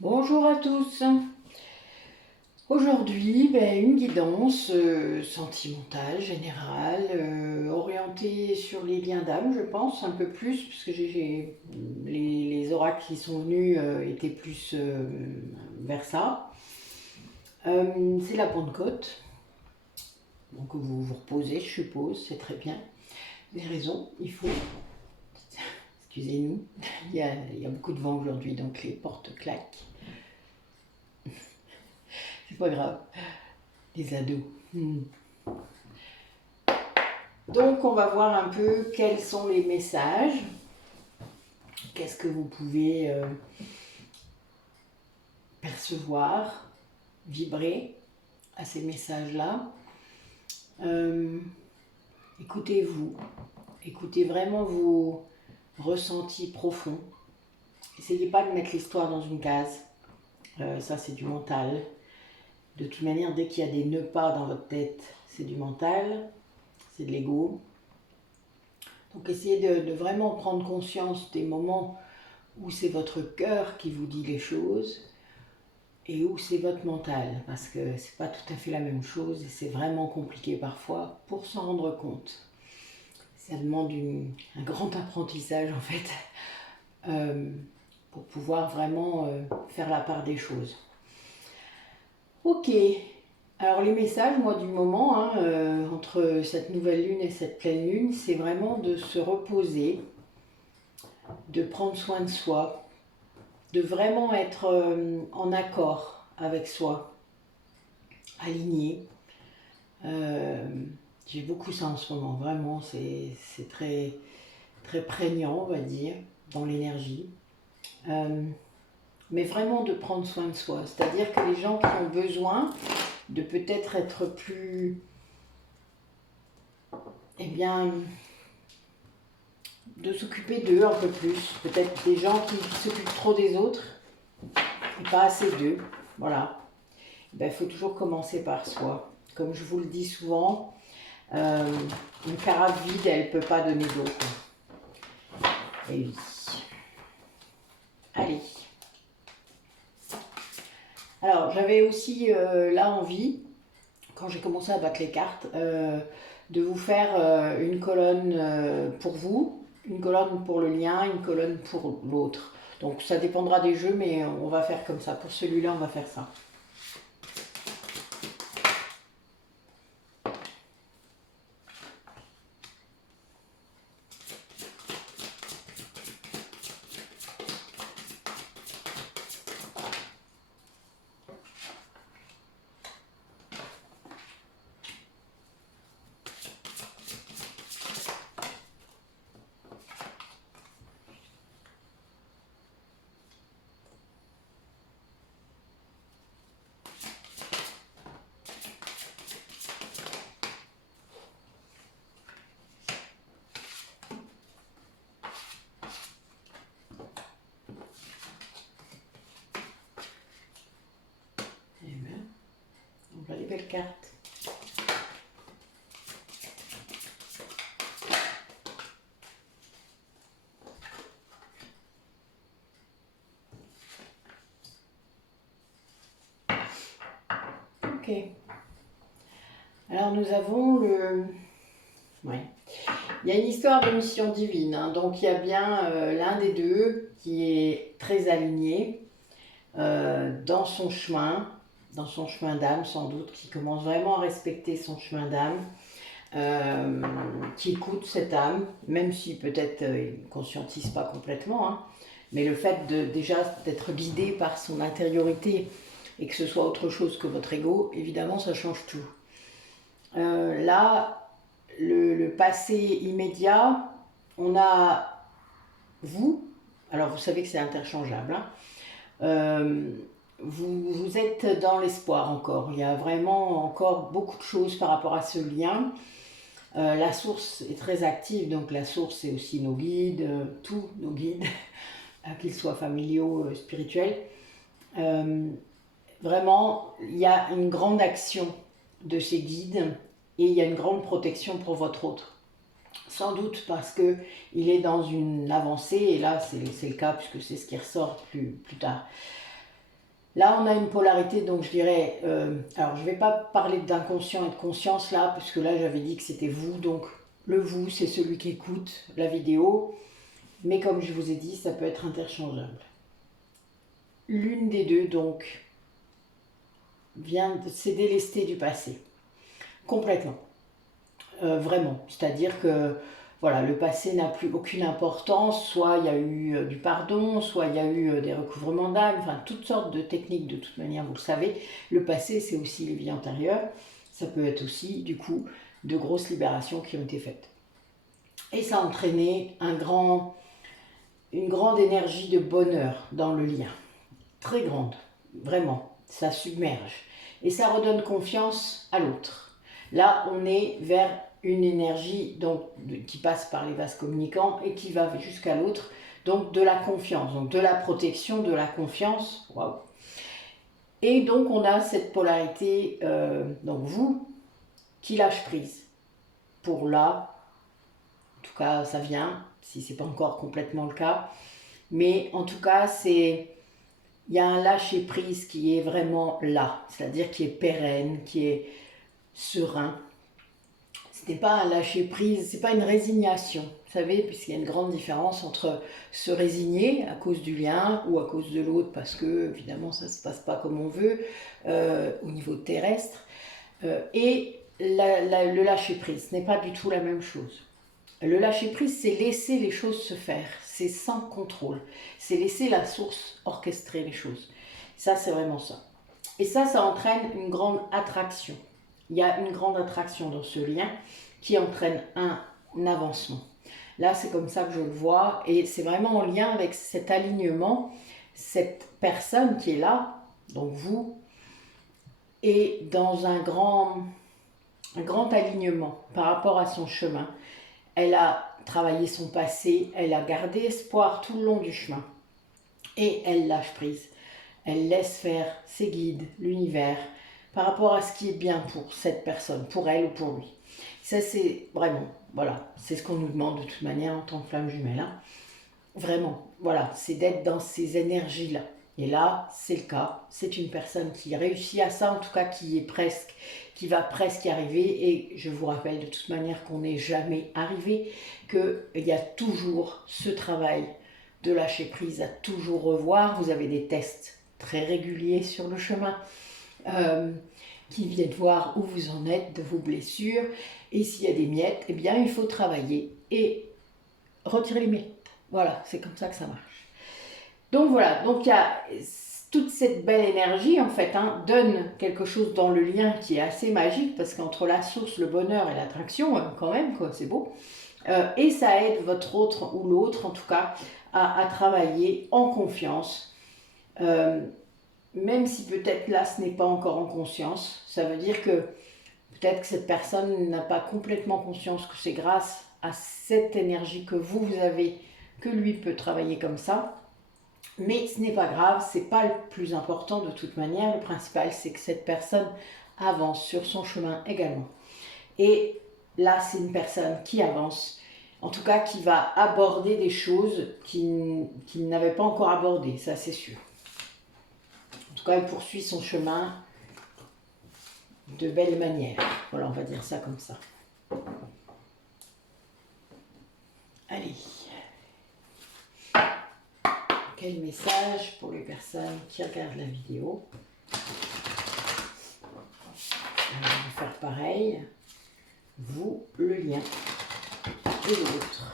Bonjour à tous. Aujourd'hui, une guidance sentimentale, générale, orientée sur les liens d'âme, je pense, un peu plus, puisque les oracles qui sont venus étaient plus vers ça. C'est la Pentecôte, donc vous vous reposez, je suppose, c'est très bien. Vous avez raison, il faut. Excusez-nous, il y a beaucoup de vent aujourd'hui, donc les portes claquent. C'est pas grave, les ados. Donc on va voir un peu quels sont les messages, qu'est-ce que vous pouvez percevoir, vibrer à ces messages-là. Écoutez-vous, écoutez vraiment vos ressentis profonds. Essayez pas de mettre l'histoire dans une case, ça c'est du mental. De toute manière, dès qu'il y a des nœuds pas dans votre tête, c'est du mental, c'est de l'ego. Donc essayez de vraiment prendre conscience des moments où c'est votre cœur qui vous dit les choses et où c'est votre mental, parce que c'est pas tout à fait la même chose et c'est vraiment compliqué parfois pour s'en rendre compte. Ça demande un grand apprentissage en fait pour pouvoir vraiment faire la part des choses. Ok, alors les messages, moi du moment, entre cette nouvelle lune et cette pleine lune, c'est vraiment de se reposer, de prendre soin de soi, de vraiment être en accord avec soi, aligné. J'ai beaucoup ça en ce moment, vraiment, c'est très, très prégnant, on va dire, dans l'énergie. Mais vraiment de prendre soin de soi, c'est-à-dire que les gens qui ont besoin de peut-être être plus, eh bien, de s'occuper d'eux un peu plus, peut-être des gens qui s'occupent trop des autres et pas assez d'eux, voilà. Il faut toujours commencer par soi. Comme je vous le dis souvent, une carafe vide, elle ne peut pas donner d'eau. Et oui. Allez. Alors, j'avais aussi là envie, quand j'ai commencé à battre les cartes, de vous faire une colonne pour vous, une colonne pour le lien, une colonne pour l'autre. Donc ça dépendra des jeux, mais on va faire comme ça. Pour celui-là, on va faire ça. On va les belles cartes. Ok. Alors nous avons le... Ouais. Il y a une histoire de mission divine, hein. Donc il y a bien l'un des deux qui est très aligné dans son chemin d'âme sans doute, qui commence vraiment à respecter son chemin d'âme, qui écoute cette âme, même si peut-être il ne conscientise pas complètement, hein. Mais le fait déjà d'être guidé par son intériorité et que ce soit autre chose que votre ego, évidemment ça change tout. Là, le passé immédiat, on a vous, alors vous savez que c'est interchangeable, hein. Vous êtes dans l'espoir encore, il y a vraiment encore beaucoup de choses par rapport à ce lien. La source est très active, donc la source c'est aussi nos guides, tous nos guides, qu'ils soient familiaux, spirituels. Vraiment, il y a une grande action de ces guides et il y a une grande protection pour votre autre. Sans doute parce qu'il est dans une avancée, et là c'est le cas puisque c'est ce qui ressort plus tard. Là, on a une polarité, donc je dirais... alors, je ne vais pas parler d'inconscient et de conscience là, puisque là, j'avais dit que c'était vous. Donc, le vous, c'est celui qui écoute la vidéo. Mais comme je vous ai dit, ça peut être interchangeable. L'une des deux, donc, vient de se délester du passé. Complètement. Vraiment. C'est-à-dire que voilà, le passé n'a plus aucune importance. Soit il y a eu du pardon, soit il y a eu des recouvrements d'âme, enfin toutes sortes de techniques de toute manière, vous le savez. Le passé, c'est aussi les vies antérieures. Ça peut être aussi, du coup, de grosses libérations qui ont été faites. Et ça a entraîné une grande énergie de bonheur dans le lien. Très grande, vraiment. Ça submerge. Et ça redonne confiance à l'autre. Là, on est vers une énergie donc, qui passe par les vases communicants et qui va jusqu'à l'autre. Donc de la confiance, donc de la protection, de la confiance. Waouh. Et donc on a cette polarité, donc vous, qui lâche prise. Pour là, en tout cas ça vient, si ce n'est pas encore complètement le cas. Mais en tout cas, il y a un lâcher-prise qui est vraiment là, c'est-à-dire qui est pérenne, qui est serein. Ce n'est pas un lâcher-prise, ce n'est pas une résignation, vous savez, puisqu'il y a une grande différence entre se résigner à cause du lien ou à cause de l'autre, parce que, évidemment, ça ne se passe pas comme on veut, au niveau terrestre, et le lâcher-prise. Ce n'est pas du tout la même chose. Le lâcher-prise, c'est laisser les choses se faire, c'est sans contrôle, c'est laisser la source orchestrer les choses. Ça, c'est vraiment ça. Et ça entraîne une grande attraction. Il y a une grande attraction dans ce lien qui entraîne un avancement. Là, c'est comme ça que je le vois et c'est vraiment en lien avec cet alignement, cette personne qui est là, donc vous, est dans un grand alignement par rapport à son chemin. Elle a travaillé son passé, elle a gardé espoir tout le long du chemin et elle lâche prise. Elle laisse faire ses guides, l'univers, par rapport à ce qui est bien pour cette personne, pour elle ou pour lui. Ça, c'est vraiment, voilà, c'est ce qu'on nous demande de toute manière en tant que flamme jumelle. Hein. Vraiment, voilà, c'est d'être dans ces énergies-là. Et là, c'est le cas. C'est une personne qui réussit à ça, en tout cas qui va presque y arriver. Et je vous rappelle de toute manière qu'on n'est jamais arrivé, qu'il y a toujours ce travail de lâcher prise à toujours revoir. Vous avez des tests très réguliers sur le chemin qui viennent voir où vous en êtes de vos blessures. Et s'il y a des miettes, eh bien, il faut travailler et retirer les miettes. Voilà, c'est comme ça que ça marche. Donc voilà, donc il y a toute cette belle énergie en fait, donne quelque chose dans le lien qui est assez magique parce qu'entre la source, le bonheur et l'attraction, quand même, quoi, c'est beau. Et ça aide votre autre ou l'autre en tout cas à travailler en confiance. Même si peut-être là ce n'est pas encore en conscience, ça veut dire que peut-être que cette personne n'a pas complètement conscience que c'est grâce à cette énergie que vous avez que lui peut travailler comme ça. Mais ce n'est pas grave, c'est pas le plus important de toute manière. Le principal, c'est que cette personne avance sur son chemin également. Et là, c'est une personne qui avance, en tout cas qui va aborder des choses qu'il n'avait pas encore abordées, ça c'est sûr. En tout cas, elle poursuit son chemin de belle manière. Voilà, on va dire ça comme ça. Allez. Quel message pour les personnes qui regardent la vidéo. On va faire pareil. Vous, le lien et l'autre.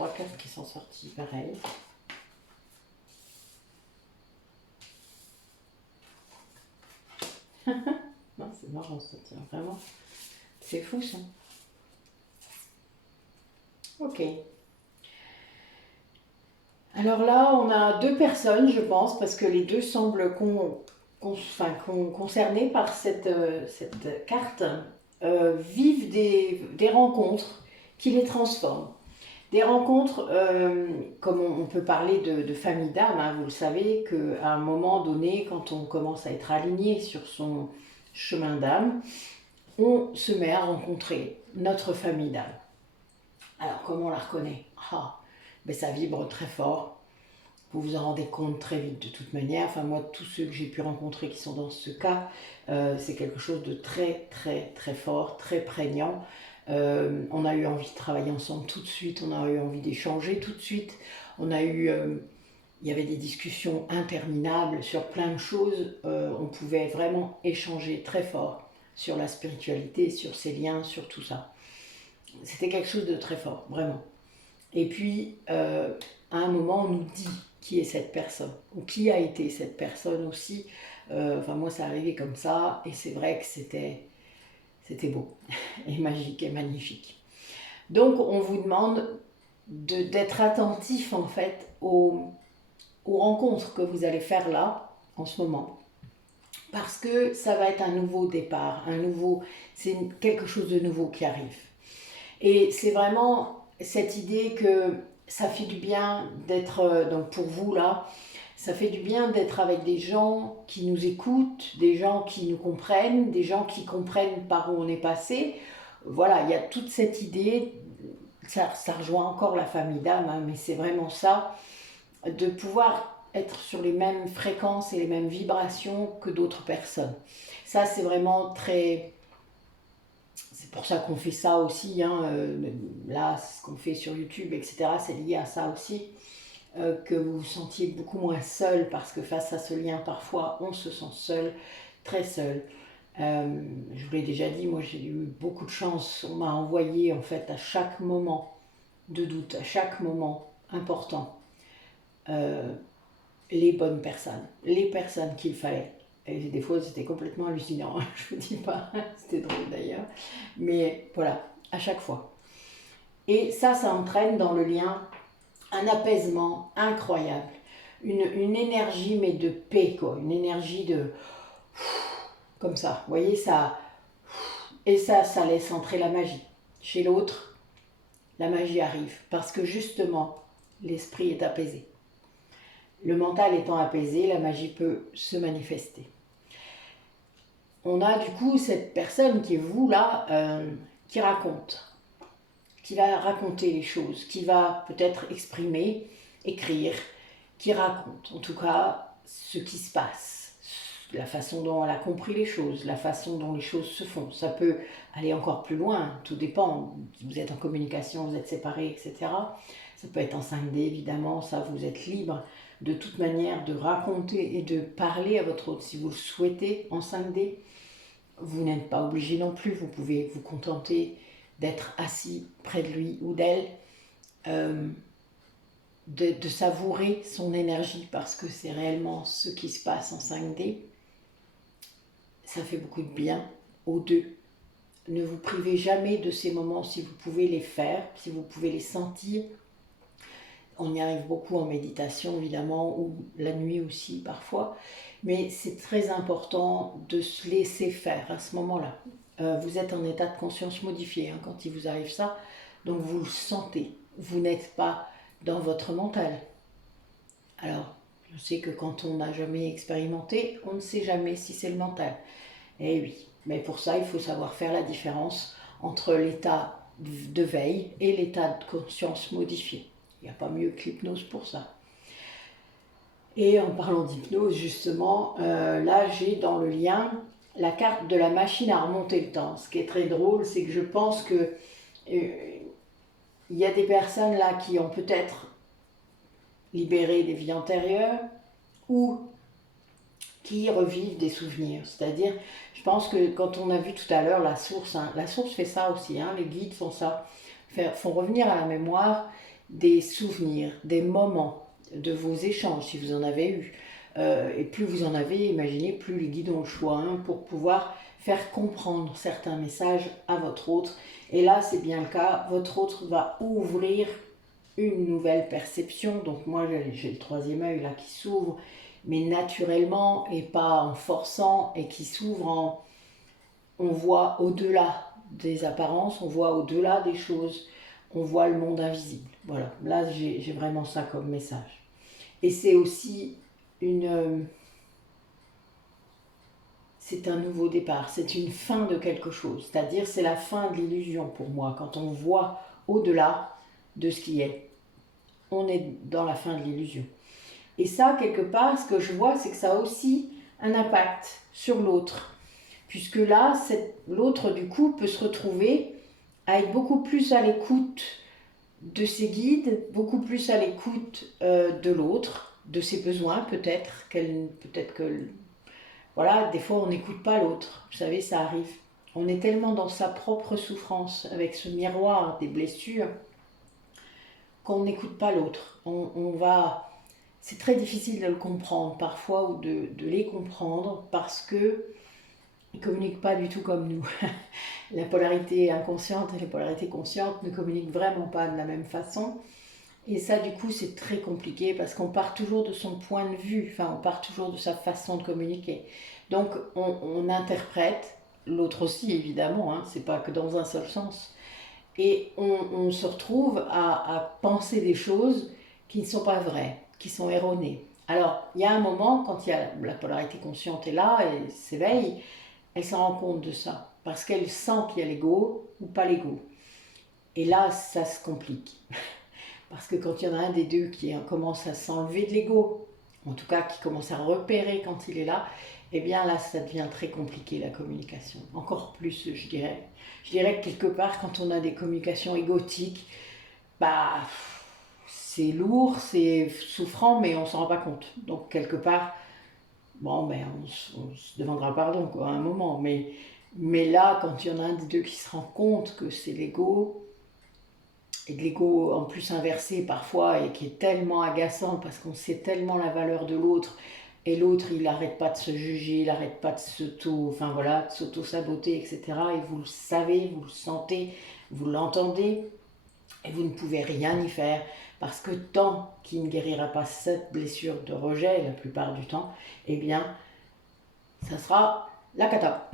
3 cartes qui sont sorties, pareil. Non, c'est marrant ça, tiens, vraiment. C'est fou ça. Ok. Alors là, on a 2 personnes, je pense, parce que les deux semblent concernées par cette carte, vivent des rencontres qui les transforment. Des rencontres, comme on peut parler de famille d'âme, hein, vous le savez, qu'à un moment donné, quand on commence à être aligné sur son chemin d'âme, on se met à rencontrer notre famille d'âme. Alors, comment on la reconnaît? Ben, ça vibre très fort. Vous vous en rendez compte très vite de toute manière. Enfin, moi, tous ceux que j'ai pu rencontrer qui sont dans ce cas, c'est quelque chose de très, très, très fort, très prégnant. On a eu envie de travailler ensemble tout de suite, on a eu envie d'échanger tout de suite. Il y avait des discussions interminables sur plein de choses. On pouvait vraiment échanger très fort sur la spiritualité, sur ses liens, sur tout ça. C'était quelque chose de très fort, vraiment. Et puis, à un moment, on nous dit qui est cette personne, ou qui a été cette personne aussi. Enfin, moi, ça arrivait comme ça, et c'est vrai que c'était beau, et magique, et magnifique. Donc, on vous demande d'être attentif, en fait, aux rencontres que vous allez faire là, en ce moment. Parce que ça va être un nouveau départ, c'est quelque chose de nouveau qui arrive. Et c'est vraiment cette idée que ça fait du bien d'être, donc pour vous là, ça fait du bien d'être avec des gens qui nous écoutent, des gens qui nous comprennent, des gens qui comprennent par où on est passé. Voilà, il y a toute cette idée, ça rejoint encore la famille d'âme, hein, mais c'est vraiment ça, de pouvoir être sur les mêmes fréquences et les mêmes vibrations que d'autres personnes. Ça, c'est vraiment très... C'est pour ça qu'on fait ça aussi, hein, là, ce qu'on fait sur YouTube, etc., c'est lié à ça aussi, que vous vous sentiez beaucoup moins seul, parce que face à ce lien, parfois, on se sent seul, très seul. Je vous l'ai déjà dit, moi j'ai eu beaucoup de chance, on m'a envoyé en fait à chaque moment de doute, à chaque moment important, les bonnes personnes, les personnes qu'il fallait. Et des fois, c'était complètement hallucinant, je vous dis pas, c'était drôle d'ailleurs. Mais voilà, à chaque fois. Et ça entraîne dans le lien un apaisement incroyable. Une énergie, mais de paix, quoi. Une énergie de... Comme ça, vous voyez, ça... Et ça laisse entrer la magie. Chez l'autre, la magie arrive. Parce que justement, l'esprit est apaisé. Le mental étant apaisé, la magie peut se manifester. On a du coup cette personne qui est vous là, qui raconte, qui va raconter les choses, qui va peut-être exprimer, écrire, qui raconte en tout cas ce qui se passe, la façon dont elle a compris les choses, la façon dont les choses se font. Ça peut aller encore plus loin, tout dépend. Vous êtes en communication, vous êtes séparés, etc. Ça peut être en 5D évidemment, ça vous êtes libre de toute manière de raconter et de parler à votre autre si vous le souhaitez en 5D. Vous n'êtes pas obligé non plus, vous pouvez vous contenter d'être assis près de lui ou d'elle, de savourer son énergie parce que c'est réellement ce qui se passe en 5D. Ça fait beaucoup de bien aux deux. Ne vous privez jamais de ces moments si vous pouvez les faire, si vous pouvez les sentir. On y arrive beaucoup en méditation évidemment, ou la nuit aussi parfois, mais c'est très important de se laisser faire à ce moment-là. Vous êtes en état de conscience modifié quand il vous arrive ça, donc vous le sentez. Vous n'êtes pas dans votre mental. Alors, je sais que quand on n'a jamais expérimenté, on ne sait jamais si c'est le mental. Eh oui, mais pour ça, il faut savoir faire la différence entre l'état de veille et l'état de conscience modifié. Il n'y a pas mieux que l'hypnose pour ça. Et en parlant d'hypnose, justement, là j'ai dans le lien la carte de la machine à remonter le temps. Ce qui est très drôle, c'est que je pense que il y a des personnes là qui ont peut-être libéré des vies antérieures ou qui revivent des souvenirs. C'est-à-dire, je pense que quand on a vu tout à l'heure la source fait ça aussi, les guides font ça, font revenir à la mémoire des souvenirs, des moments de vos échanges, si vous en avez eu. Et plus vous en avez, imaginez, plus les guides ont le choix pour pouvoir faire comprendre certains messages à votre autre. Et là, c'est bien le cas, votre autre va ouvrir une nouvelle perception. Donc moi, j'ai le troisième œil là qui s'ouvre, mais naturellement et pas en forçant, et qui s'ouvre en... On voit au-delà des apparences, on voit au-delà des choses, on voit le monde invisible. Voilà, là j'ai vraiment ça comme message. Et c'est aussi c'est un nouveau départ, c'est une fin de quelque chose. C'est-à-dire c'est la fin de l'illusion pour moi. Quand on voit au-delà de ce qui est, on est dans la fin de l'illusion. Et ça, quelque part, ce que je vois, c'est que ça a aussi un impact sur l'autre. Puisque là, l'autre, du coup, peut se retrouver à être beaucoup plus à l'écoute de ses guides, beaucoup plus à l'écoute de l'autre, de ses besoins peut-être, peut-être que... Voilà, des fois on n'écoute pas l'autre, vous savez, ça arrive. On est tellement dans sa propre souffrance, avec ce miroir des blessures, qu'on n'écoute pas l'autre. On va... C'est très difficile de le comprendre parfois, ou de les comprendre, parce que ils ne communiquent pas du tout comme nous. La polarité inconsciente et la polarité consciente ne communiquent vraiment pas de la même façon. Et ça, du coup, c'est très compliqué parce qu'on part toujours de son point de vue, enfin, on part toujours de sa façon de communiquer. Donc, on interprète, l'autre aussi, évidemment, hein, c'est pas que dans un seul sens. Et on se retrouve à penser des choses qui ne sont pas vraies, qui sont erronées. Alors, il y a un moment, quand la polarité consciente est là et s'éveille, elle se rend compte de ça, parce qu'elle sent qu'il y a l'ego ou pas l'ego. Et là, ça se complique. Parce que quand il y en a un des deux qui commence à s'enlever de l'ego, en tout cas qui commence à repérer quand il est là, eh bien là, ça devient très compliqué la communication. Encore plus, je dirais. Je dirais que quelque part, quand on a des communications égotiques, bah, c'est lourd, c'est souffrant, mais on ne s'en rend pas compte. Donc quelque part, bon, ben, on se demandera pardon quoi, à un moment. Mais là, quand il y en a un des deux qui se rend compte que c'est l'ego, et de l'ego en plus inversé parfois, et qui est tellement agaçant parce qu'on sait tellement la valeur de l'autre, et l'autre il n'arrête pas de se juger, il n'arrête pas de s'auto-saboter, etc. Et vous le savez, vous le sentez, vous l'entendez, et vous ne pouvez rien y faire, parce que tant qu'il ne guérira pas cette blessure de rejet, la plupart du temps, eh bien, ça sera la cata.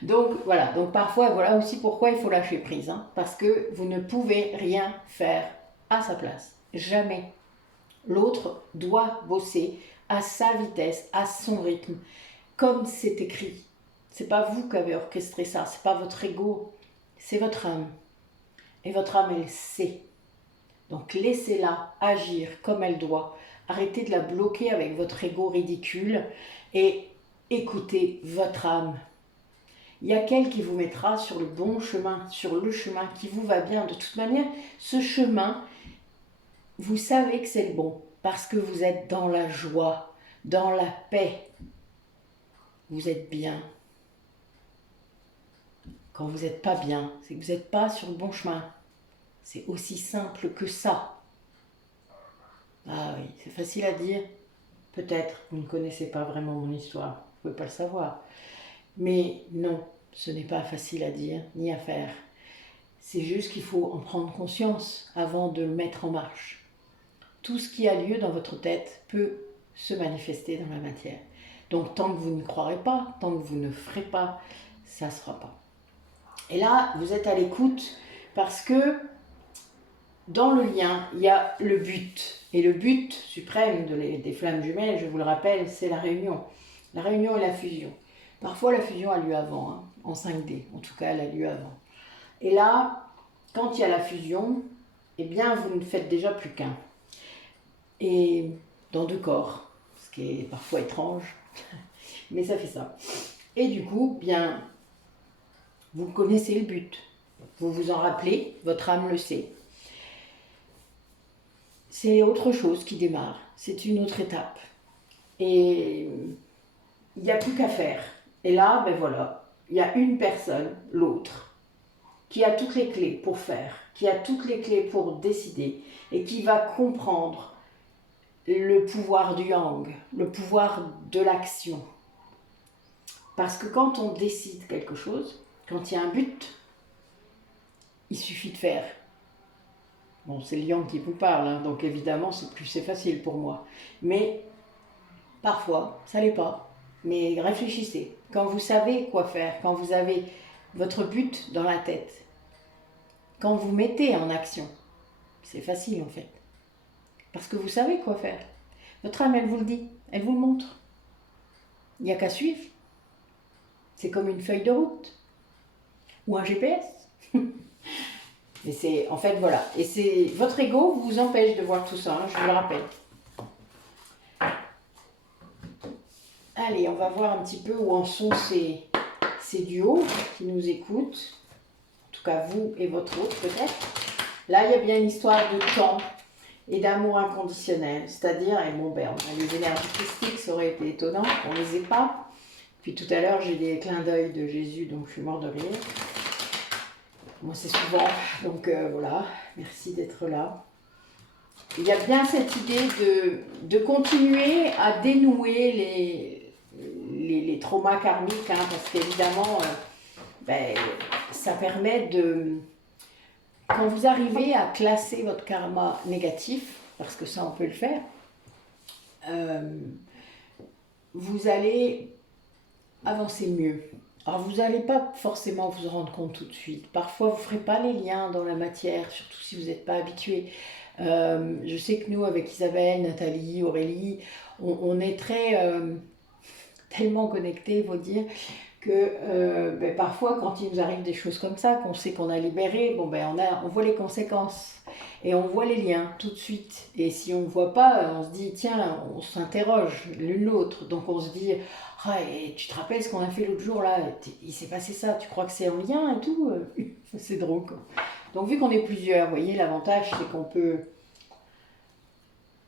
Donc voilà, donc parfois voilà aussi pourquoi il faut lâcher prise, hein, parce que vous ne pouvez rien faire à sa place, jamais. L'autre doit bosser à sa vitesse, à son rythme, comme c'est écrit. C'est pas vous qui avez orchestré ça, c'est pas votre ego, c'est votre âme. Et votre âme, elle sait. Donc laissez-la agir comme elle doit. Arrêtez de la bloquer avec votre ego ridicule et écoutez votre âme. Il y a qu'elle qui vous mettra sur le bon chemin, sur le chemin qui vous va bien. De toute manière, ce chemin, vous savez que c'est le bon, parce que vous êtes dans la joie, dans la paix. Vous êtes bien. Quand vous n'êtes pas bien, c'est que vous n'êtes pas sur le bon chemin. C'est aussi simple que ça. Ah oui, c'est facile à dire. Peut-être, vous ne connaissez pas vraiment mon histoire, vous ne pouvez pas le savoir. Mais non, ce n'est pas facile à dire ni à faire. C'est juste qu'il faut en prendre conscience avant de le mettre en marche. Tout ce qui a lieu dans votre tête peut se manifester dans la matière. Donc tant que vous n'y croirez pas, tant que vous ne ferez pas, ça ne se fera pas. Et là, vous êtes à l'écoute parce que dans le lien, il y a le but. Et le but suprême des flammes jumelles, je vous le rappelle, c'est la réunion. La réunion et la fusion. Parfois, la fusion a lieu avant, hein, en 5D. En tout cas, elle a lieu avant. Et là, quand il y a la fusion, eh bien, vous ne faites déjà plus qu'un. Et dans deux corps, ce qui est parfois étrange, mais ça fait ça. Et du coup, bien, vous connaissez le but. Vous vous en rappelez, votre âme le sait. C'est autre chose qui démarre, c'est une autre étape. Et il n'y a plus qu'à faire. Et là, ben voilà, il y a une personne, l'autre, qui a toutes les clés pour faire. qui a toutes les clés pour décider et qui va comprendre le pouvoir du yang, le pouvoir de l'action. Parce que quand on décide quelque chose, quand il y a un but, il suffit de faire. Bon, c'est le yang qui vous parle, hein, donc évidemment c'est facile pour moi. Mais parfois, ça l'est pas. Mais réfléchissez. Quand vous savez quoi faire, quand vous avez votre but dans la tête, quand vous mettez en action, c'est facile en fait. Parce que vous savez quoi faire. Votre âme, elle vous le dit, elle vous le montre. Il n'y a qu'à suivre. C'est comme une feuille de route ou un GPS. Mais c'est, en fait, voilà. Et c'est votre ego vous empêche de voir tout ça, hein, je vous le rappelle. Allez, on va voir un petit peu où en sont ces duos qui nous écoutent. En tout cas, vous et votre autre, peut-être. Là, il y a bien une histoire de temps et d'amour inconditionnel. C'est-à-dire, et bon, ben, on a les énergies christiques, ça aurait été étonnant, on ne les ait pas. Puis tout à l'heure, j'ai des clins d'œil de Jésus, donc je suis mort de rire. Moi, c'est souvent, donc voilà, merci d'être là. Il y a bien cette idée de continuer à dénouer les traumas karmiques, hein, parce qu'évidemment, ben, ça permet de... Quand vous arrivez à classer votre karma négatif, parce que ça on peut le faire, vous allez avancer mieux. Alors vous n'allez pas forcément vous rendre compte tout de suite. Parfois vous ne ferez pas les liens dans la matière, surtout si vous n'êtes pas habitué. Je sais que nous, avec Isabelle, Nathalie, Aurélie, on est tellement connectés, il faut dire, que ben, parfois quand il nous arrive des choses comme ça, qu'on sait qu'on a libéré, bon, ben, on voit les conséquences et on voit les liens tout de suite. Et si on ne voit pas, on se dit, tiens, on s'interroge l'une l'autre. Donc on se dit, ah, et tu te rappelles ce qu'on a fait l'autre jour là, il s'est passé ça, tu crois que c'est en lien et tout. C'est drôle quoi. Donc vu qu'on est plusieurs, vous voyez, l'avantage c'est qu'on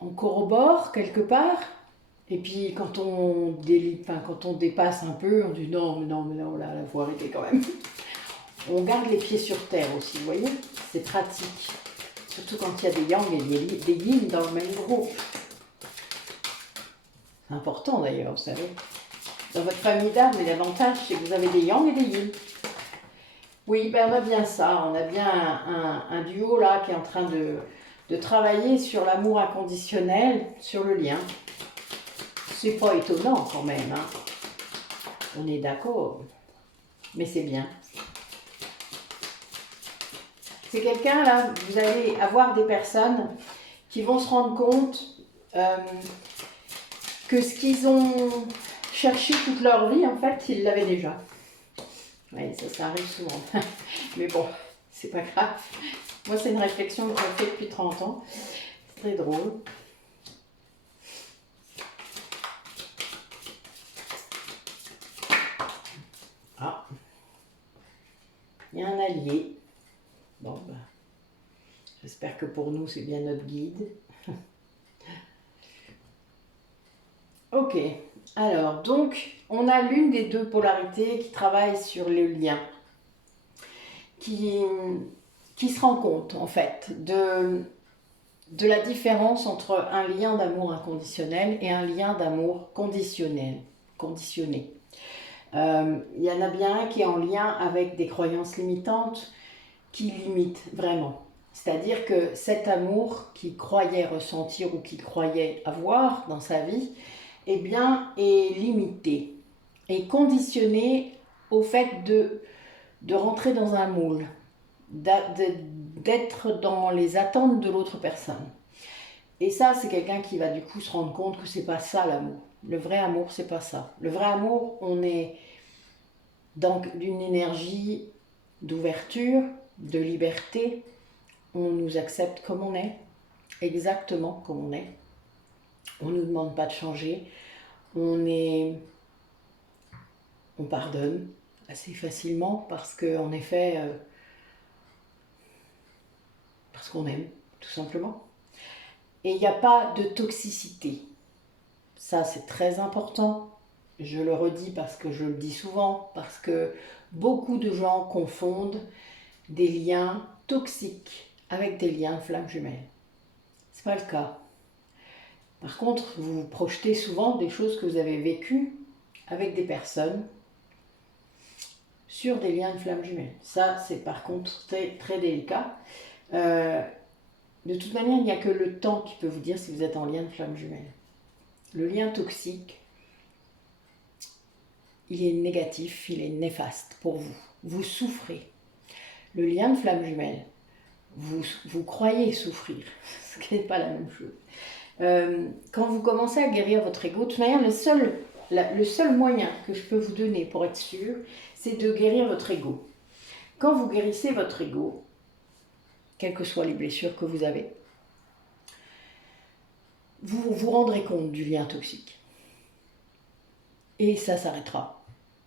on corrobore quelque part. Et puis quand quand on dépasse un peu, on dit non, là, il faut arrêter quand même. On garde les pieds sur terre aussi, vous voyez, c'est pratique. Surtout quand il y a des yang et des yin dans le même groupe. C'est important d'ailleurs, vous savez. Dans votre famille d'âme, l'avantage c'est que vous avez des yang et des yin. Oui, ben on a bien ça, on a bien un duo là qui est en train de travailler sur l'amour inconditionnel, sur le lien. C'est pas étonnant quand même, hein. On est d'accord, mais c'est bien. C'est quelqu'un là, vous allez avoir des personnes qui vont se rendre compte que ce qu'ils ont cherché toute leur vie, en fait, ils l'avaient déjà. Oui, ça arrive souvent. Mais bon, c'est pas grave. Moi, c'est une réflexion que je fais depuis 30 ans. C'est très drôle. Ah, il y a un allié. Bon, ben, j'espère que pour nous, c'est bien notre guide. Ok, alors, donc, on a l'une des deux polarités qui travaille sur le lien, qui se rend compte, en fait, de la différence entre un lien d'amour inconditionnel et un lien d'amour conditionné. Il y en a bien un qui est en lien avec des croyances limitantes qui limitent vraiment. C'est-à-dire que cet amour qu'il croyait ressentir ou qu'il croyait avoir dans sa vie, eh bien, est limité, est conditionné au fait de rentrer dans un moule, d'être dans les attentes de l'autre personne. Et ça, c'est quelqu'un qui va du coup se rendre compte que c'est pas ça l'amour. Le vrai amour, c'est pas ça. Le vrai amour, on est dans d'une énergie d'ouverture, de liberté. On nous accepte comme on est, exactement comme on est. On ne nous demande pas de changer. On pardonne assez facilement parce qu'en effet, parce qu'on aime, tout simplement. Et il n'y a pas de toxicité. Ça, c'est très important. Je le redis parce que je le dis souvent, parce que beaucoup de gens confondent des liens toxiques avec des liens flammes jumelles. Ce n'est pas le cas. Par contre, vous vous projetez souvent des choses que vous avez vécues avec des personnes sur des liens de flammes jumelles. Ça, c'est par contre très, très délicat. De toute manière, il n'y a que le temps qui peut vous dire si vous êtes en lien de flamme jumelle. Le lien toxique, il est négatif, il est néfaste pour vous. Vous souffrez. Le lien de flamme jumelle, vous croyez souffrir, ce qui n'est pas la même chose. Quand vous commencez à guérir votre ego, de toute manière, le seul moyen que je peux vous donner pour être sûr, c'est de guérir votre ego. Quand vous guérissez votre ego, quelles que soient les blessures que vous avez, vous vous rendrez compte du lien toxique. Et ça s'arrêtera,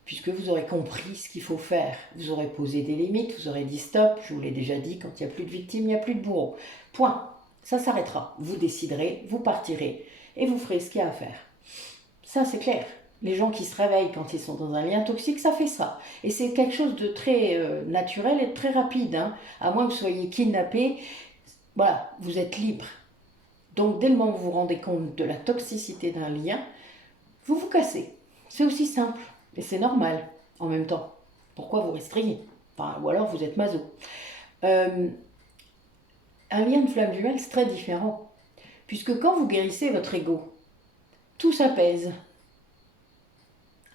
puisque vous aurez compris ce qu'il faut faire. Vous aurez posé des limites, vous aurez dit stop, je vous l'ai déjà dit, quand il n'y a plus de victimes, il n'y a plus de bourreaux. Point. Ça s'arrêtera. Vous déciderez, vous partirez, et vous ferez ce qu'il y a à faire. Ça, c'est clair. Les gens qui se réveillent quand ils sont dans un lien toxique, ça fait ça. Et c'est quelque chose de très naturel et de très rapide. Hein. À moins que vous soyez kidnappé, voilà, vous êtes libre. Donc, dès le moment où vous vous rendez compte de la toxicité d'un lien, vous vous cassez. C'est aussi simple. Et c'est normal, en même temps. Pourquoi vous restreigner? Enfin, ou alors vous êtes maso. Un lien de flamme jumelle, c'est très différent. Puisque quand vous guérissez votre ego, tout s'apaise.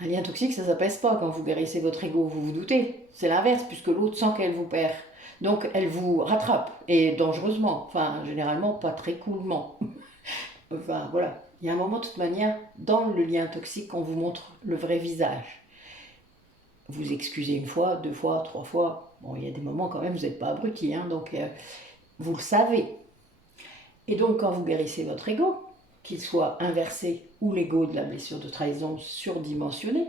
Un lien toxique, ça ne s'apaise pas quand vous guérissez votre ego, vous vous doutez. C'est l'inverse, puisque l'autre sent qu'elle vous perd. Donc elle vous rattrape, et dangereusement. Enfin, généralement, pas très coolement. Enfin, voilà. Il y a un moment, de toute manière, dans le lien toxique, on vous montre le vrai visage. Vous excusez une fois, 2 fois, 3 fois. Bon, il y a des moments quand même, vous n'êtes pas abruti, hein, donc vous le savez. Et donc, quand vous guérissez votre ego, qu'il soit inversé ou l'ego de la blessure de trahison surdimensionné,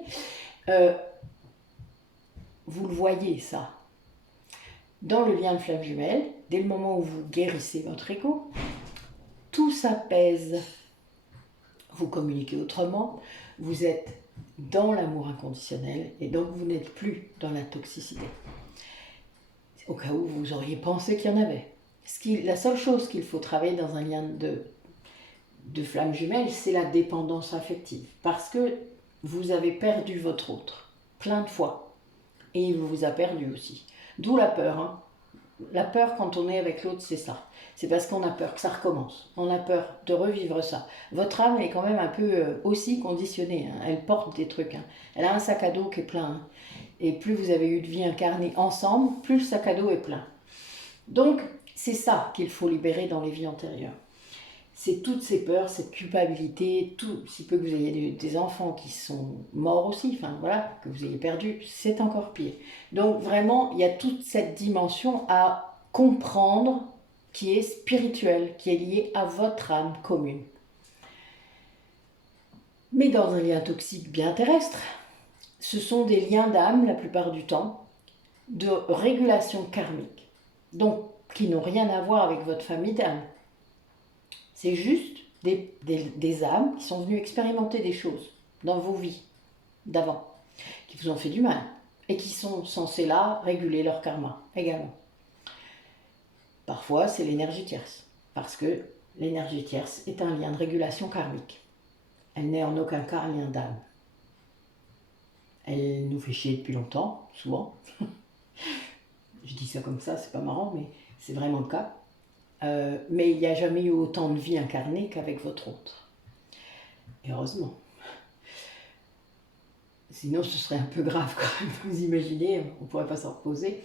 vous le voyez, ça. Dans le lien de flamme jumelle, dès le moment où vous guérissez votre ego, tout s'apaise. Vous communiquez autrement, vous êtes dans l'amour inconditionnel et donc vous n'êtes plus dans la toxicité. Au cas où vous auriez pensé qu'il y en avait. La seule chose qu'il faut travailler dans un lien de flamme jumelle, c'est la dépendance affective. Parce que vous avez perdu votre autre plein de fois. Et il vous a perdu aussi. D'où la peur. Hein. La peur quand on est avec l'autre, c'est ça. C'est parce qu'on a peur que ça recommence. On a peur de revivre ça. Votre âme est quand même un peu aussi conditionnée. Hein. Elle porte des trucs. Hein. Elle a un sac à dos qui est plein. Hein. Et plus vous avez eu de vie incarnée ensemble, plus le sac à dos est plein. Donc, c'est ça qu'il faut libérer dans les vies antérieures. C'est toutes ces peurs, cette culpabilité, tout, si peu que vous ayez des enfants qui sont morts aussi, enfin voilà, que vous ayez perdu, c'est encore pire. Donc vraiment, il y a toute cette dimension à comprendre qui est spirituelle, qui est liée à votre âme commune. Mais dans un lien toxique bien terrestre, ce sont des liens d'âme la plupart du temps, de régulation karmique, donc qui n'ont rien à voir avec votre famille d'âme. C'est juste des âmes qui sont venues expérimenter des choses dans vos vies d'avant, qui vous ont fait du mal, et qui sont censées là réguler leur karma également. Parfois, c'est l'énergie tierce, parce que l'énergie tierce est un lien de régulation karmique. Elle n'est en aucun cas un lien d'âme. Elle nous fait chier depuis longtemps, souvent. Je dis ça comme ça, c'est pas marrant, mais c'est vraiment le cas. Mais il n'y a jamais eu autant de vie incarnée qu'avec votre autre. Et heureusement. Sinon, ce serait un peu grave quand même, vous imaginez, on ne pourrait pas s'en reposer.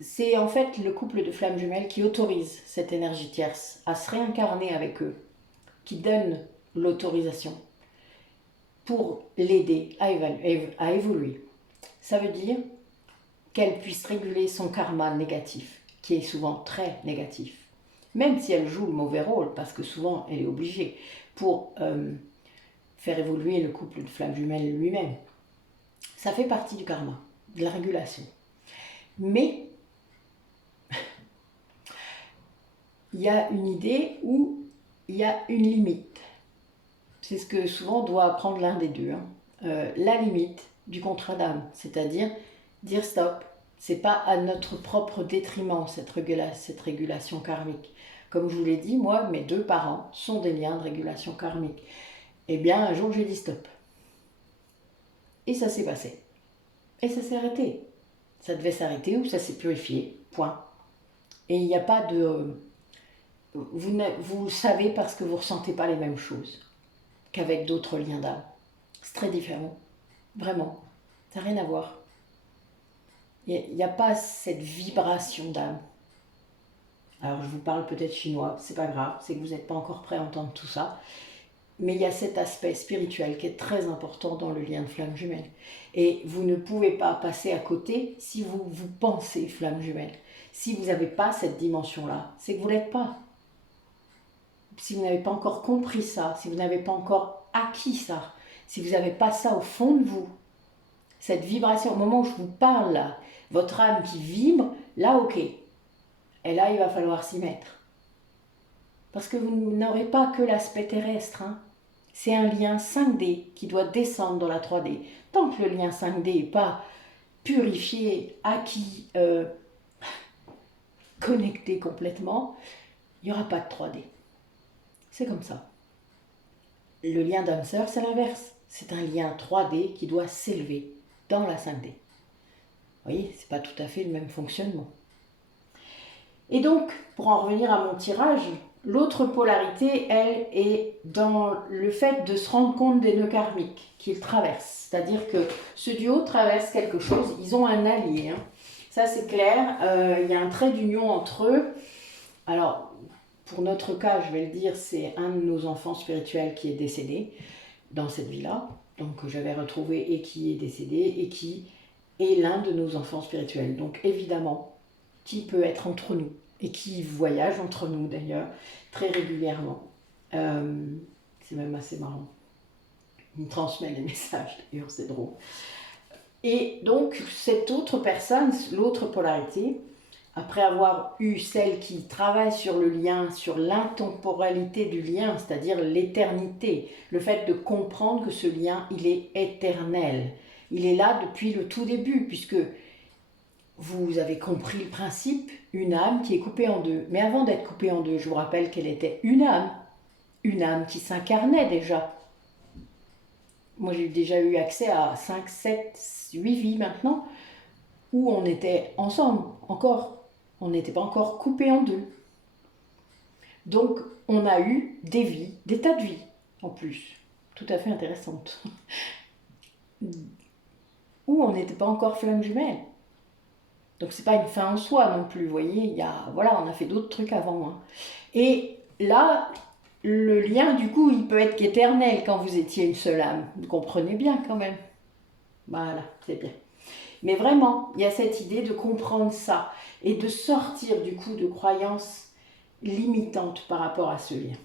C'est en fait le couple de flammes jumelles qui autorise cette énergie tierce à se réincarner avec eux, qui donne l'autorisation pour l'aider à évoluer. Ça veut dire qu'elle puisse réguler son karma négatif, qui est souvent très négatif. Même si elle joue le mauvais rôle, parce que souvent elle est obligée, pour faire évoluer le couple de flammes jumelles lui-même. Ça fait partie du karma, de la régulation. Mais il y a une idée où il y a une limite. C'est ce que souvent doit apprendre l'un des deux. Hein. La limite du contrat d'âme, c'est-à-dire dire stop, C'est pas à notre propre détriment, cette régulation karmique. Comme je vous l'ai dit, moi, mes 2 parents sont des liens de régulation karmique. Eh bien, un jour, j'ai dit stop. Et ça s'est passé. Et ça s'est arrêté. Ça devait s'arrêter ou ça s'est purifié. Point. Et il n'y a pas de... Vous le savez parce que vous ne ressentez pas les mêmes choses qu'avec d'autres liens d'âme. C'est très différent. Vraiment. Ça n'a rien à voir. Il n'y a pas cette vibration d'âme. Alors je vous parle peut-être chinois, c'est pas grave, c'est que vous n'êtes pas encore prêt à entendre tout ça. Mais il y a cet aspect spirituel qui est très important dans le lien de flamme jumelle. Et vous ne pouvez pas passer à côté si vous pensez flamme jumelle. Si vous n'avez pas cette dimension-là, c'est que vous ne l'êtes pas. Si vous n'avez pas encore compris ça, si vous n'avez pas encore acquis ça, si vous n'avez pas ça au fond de vous, cette vibration, au moment où je vous parle là, votre âme qui vibre, là ok. Et là il va falloir s'y mettre. Parce que vous n'aurez pas que l'aspect terrestre. Hein. C'est un lien 5D qui doit descendre dans la 3D. Tant que le lien 5D n'est pas purifié, acquis, connecté complètement, il n'y aura pas de 3D. C'est comme ça. Le lien d'âme-sœur, c'est l'inverse. C'est un lien 3D qui doit s'élever dans la 5D. Vous voyez, c'est pas tout à fait le même fonctionnement. Et donc, pour en revenir à mon tirage, l'autre polarité, elle, est dans le fait de se rendre compte des nœuds karmiques qu'ils traversent. C'est-à-dire que ce duo traverse quelque chose, ils ont un allié. Hein. Ça, c'est clair, il y a un trait d'union entre eux. Alors, pour notre cas, je vais le dire, c'est un de nos enfants spirituels qui est décédé dans cette vie-là. Donc, j'avais retrouvé et qui est décédé et qui est l'un de nos enfants spirituels. Donc, évidemment, qui peut être entre nous et qui voyage entre nous d'ailleurs très régulièrement. C'est même assez marrant. Il me transmet les messages d'ailleurs, c'est drôle. Et donc cette autre personne, l'autre polarité, après avoir eu celle qui travaille sur le lien, sur l'intemporalité du lien, c'est-à-dire l'éternité, le fait de comprendre que ce lien, il est éternel. Il est là depuis le tout début, puisque vous avez compris le principe, une âme qui est coupée en deux. Mais avant d'être coupée en deux, je vous rappelle qu'elle était une âme qui s'incarnait déjà. Moi, j'ai déjà eu accès à 5, 7, 8 vies maintenant, où on était ensemble, encore. On n'était pas encore coupés en deux. Donc, on a eu des vies, des tas de vies, en plus. Tout à fait intéressantes. Où on n'était pas encore flamme jumelle. Donc c'est pas une fin en soi non plus, vous voyez, voilà, on a fait d'autres trucs avant. Hein. Et là, le lien, du coup, il peut être qu'éternel quand vous étiez une seule âme. Vous comprenez bien quand même. Voilà, c'est bien. Mais vraiment, il y a cette idée de comprendre ça et de sortir du coup de croyances limitantes par rapport à ce lien.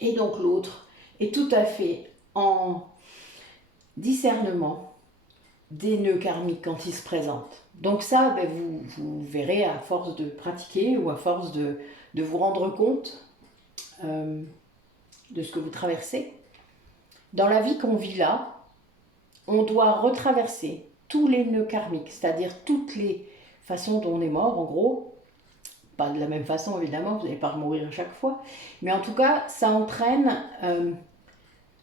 Et donc l'autre est tout à fait en discernement des nœuds karmiques quand ils se présentent. Donc ça, vous verrez à force de pratiquer ou à force de vous rendre compte de ce que vous traversez. Dans la vie qu'on vit là, on doit retraverser tous les nœuds karmiques, c'est-à-dire toutes les façons dont on est mort, en gros. Pas de la même façon, évidemment, vous n'allez pas mourir à chaque fois. Mais en tout cas, ça entraîne...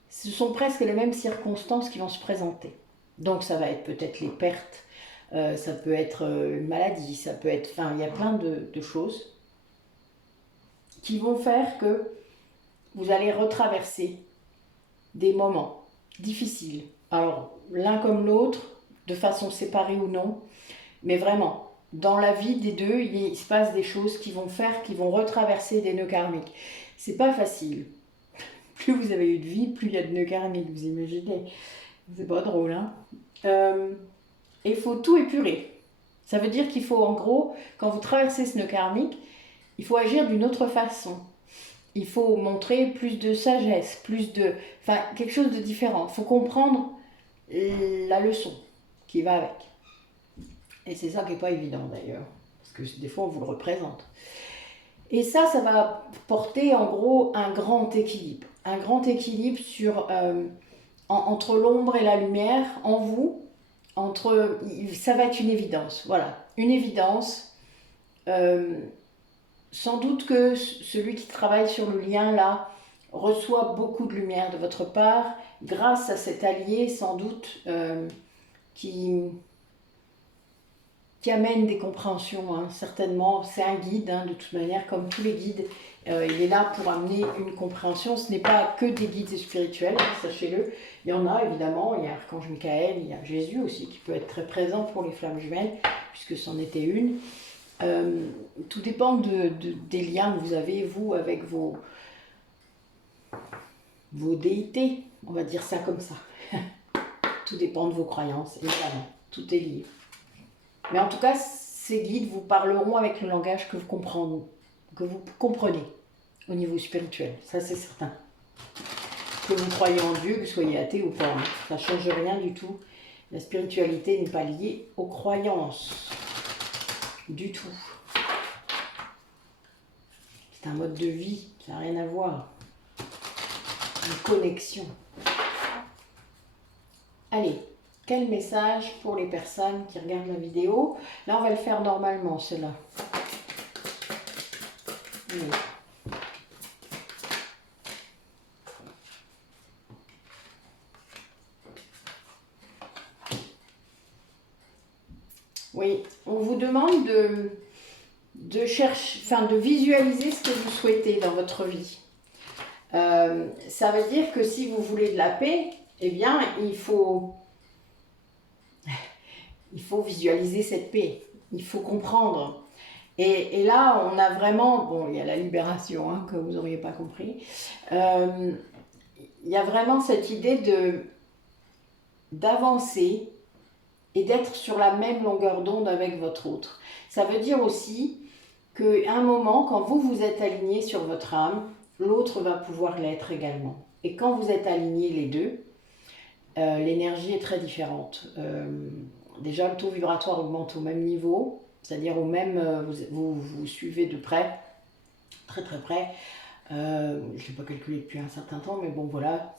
ce sont presque les mêmes circonstances qui vont se présenter. Donc ça va être peut-être les pertes, ça peut être une maladie, ça peut être... Enfin, il y a plein de choses qui vont faire que vous allez retraverser des moments difficiles. Alors, l'un comme l'autre, de façon séparée ou non, mais vraiment, dans la vie des deux, il se passe des choses qui vont faire, qui vont retraverser des nœuds karmiques. C'est pas facile. Plus vous avez eu de vie, plus il y a de nœuds karmiques, vous imaginez. C'est pas drôle, hein. Et il faut tout épurer. Ça veut dire qu'il faut, en gros, quand vous traversez ce nœud karmique, il faut agir d'une autre façon. Il faut montrer plus de sagesse, enfin, quelque chose de différent. Il faut comprendre la leçon qui va avec. Et c'est ça qui n'est pas évident d'ailleurs, parce que des fois on vous le représente. Et ça va porter en gros un grand équilibre. Un grand équilibre entre l'ombre et la lumière en vous, ça va être une évidence, voilà, une évidence. Sans doute que celui qui travaille sur le lien là reçoit beaucoup de lumière de votre part grâce à cet allié sans doute qui amène des compréhensions, hein, certainement. C'est un guide, hein, de toute manière, comme tous les guides. Il est là pour amener une compréhension. Ce n'est pas que des guides spirituels, sachez-le. Il y en a, évidemment. Il y a Archange Michael, il y a Jésus aussi, qui peut être très présent pour les flammes jumelles, puisque c'en était une. Tout dépend des liens que vous avez, vous, avec vos déités. On va dire ça comme ça. Tout dépend de vos croyances, évidemment. Tout est lié. Mais en tout cas, ces guides vous parleront avec le langage que vous comprenez au niveau spirituel. Ça, c'est certain. Que vous croyez en Dieu, que vous soyez athée ou pas, hein, ça ne change rien du tout. La spiritualité n'est pas liée aux croyances. Du tout. C'est un mode de vie, ça n'a rien à voir. Une connexion. Allez. Quel message pour les personnes qui regardent la vidéo? Là, on va le faire normalement, cela. Oui, on vous demande de chercher, enfin de visualiser ce que vous souhaitez dans votre vie. Ça veut dire que si vous voulez de la paix, eh bien, il faut visualiser cette paix. Il faut comprendre. Et là, on a vraiment, bon, il y a la libération, hein, que vous n'auriez pas compris. Il y a vraiment cette idée d'avancer et d'être sur la même longueur d'onde avec votre autre. Ça veut dire aussi qu'à un moment, quand vous êtes aligné sur votre âme, l'autre va pouvoir l'être également. Et quand vous êtes alignés les deux, l'énergie est très différente. Déjà, le taux vibratoire augmente au même niveau, c'est-à-dire au même, vous suivez de près, très très près. Je ne l'ai pas calculé depuis un certain temps, mais bon voilà,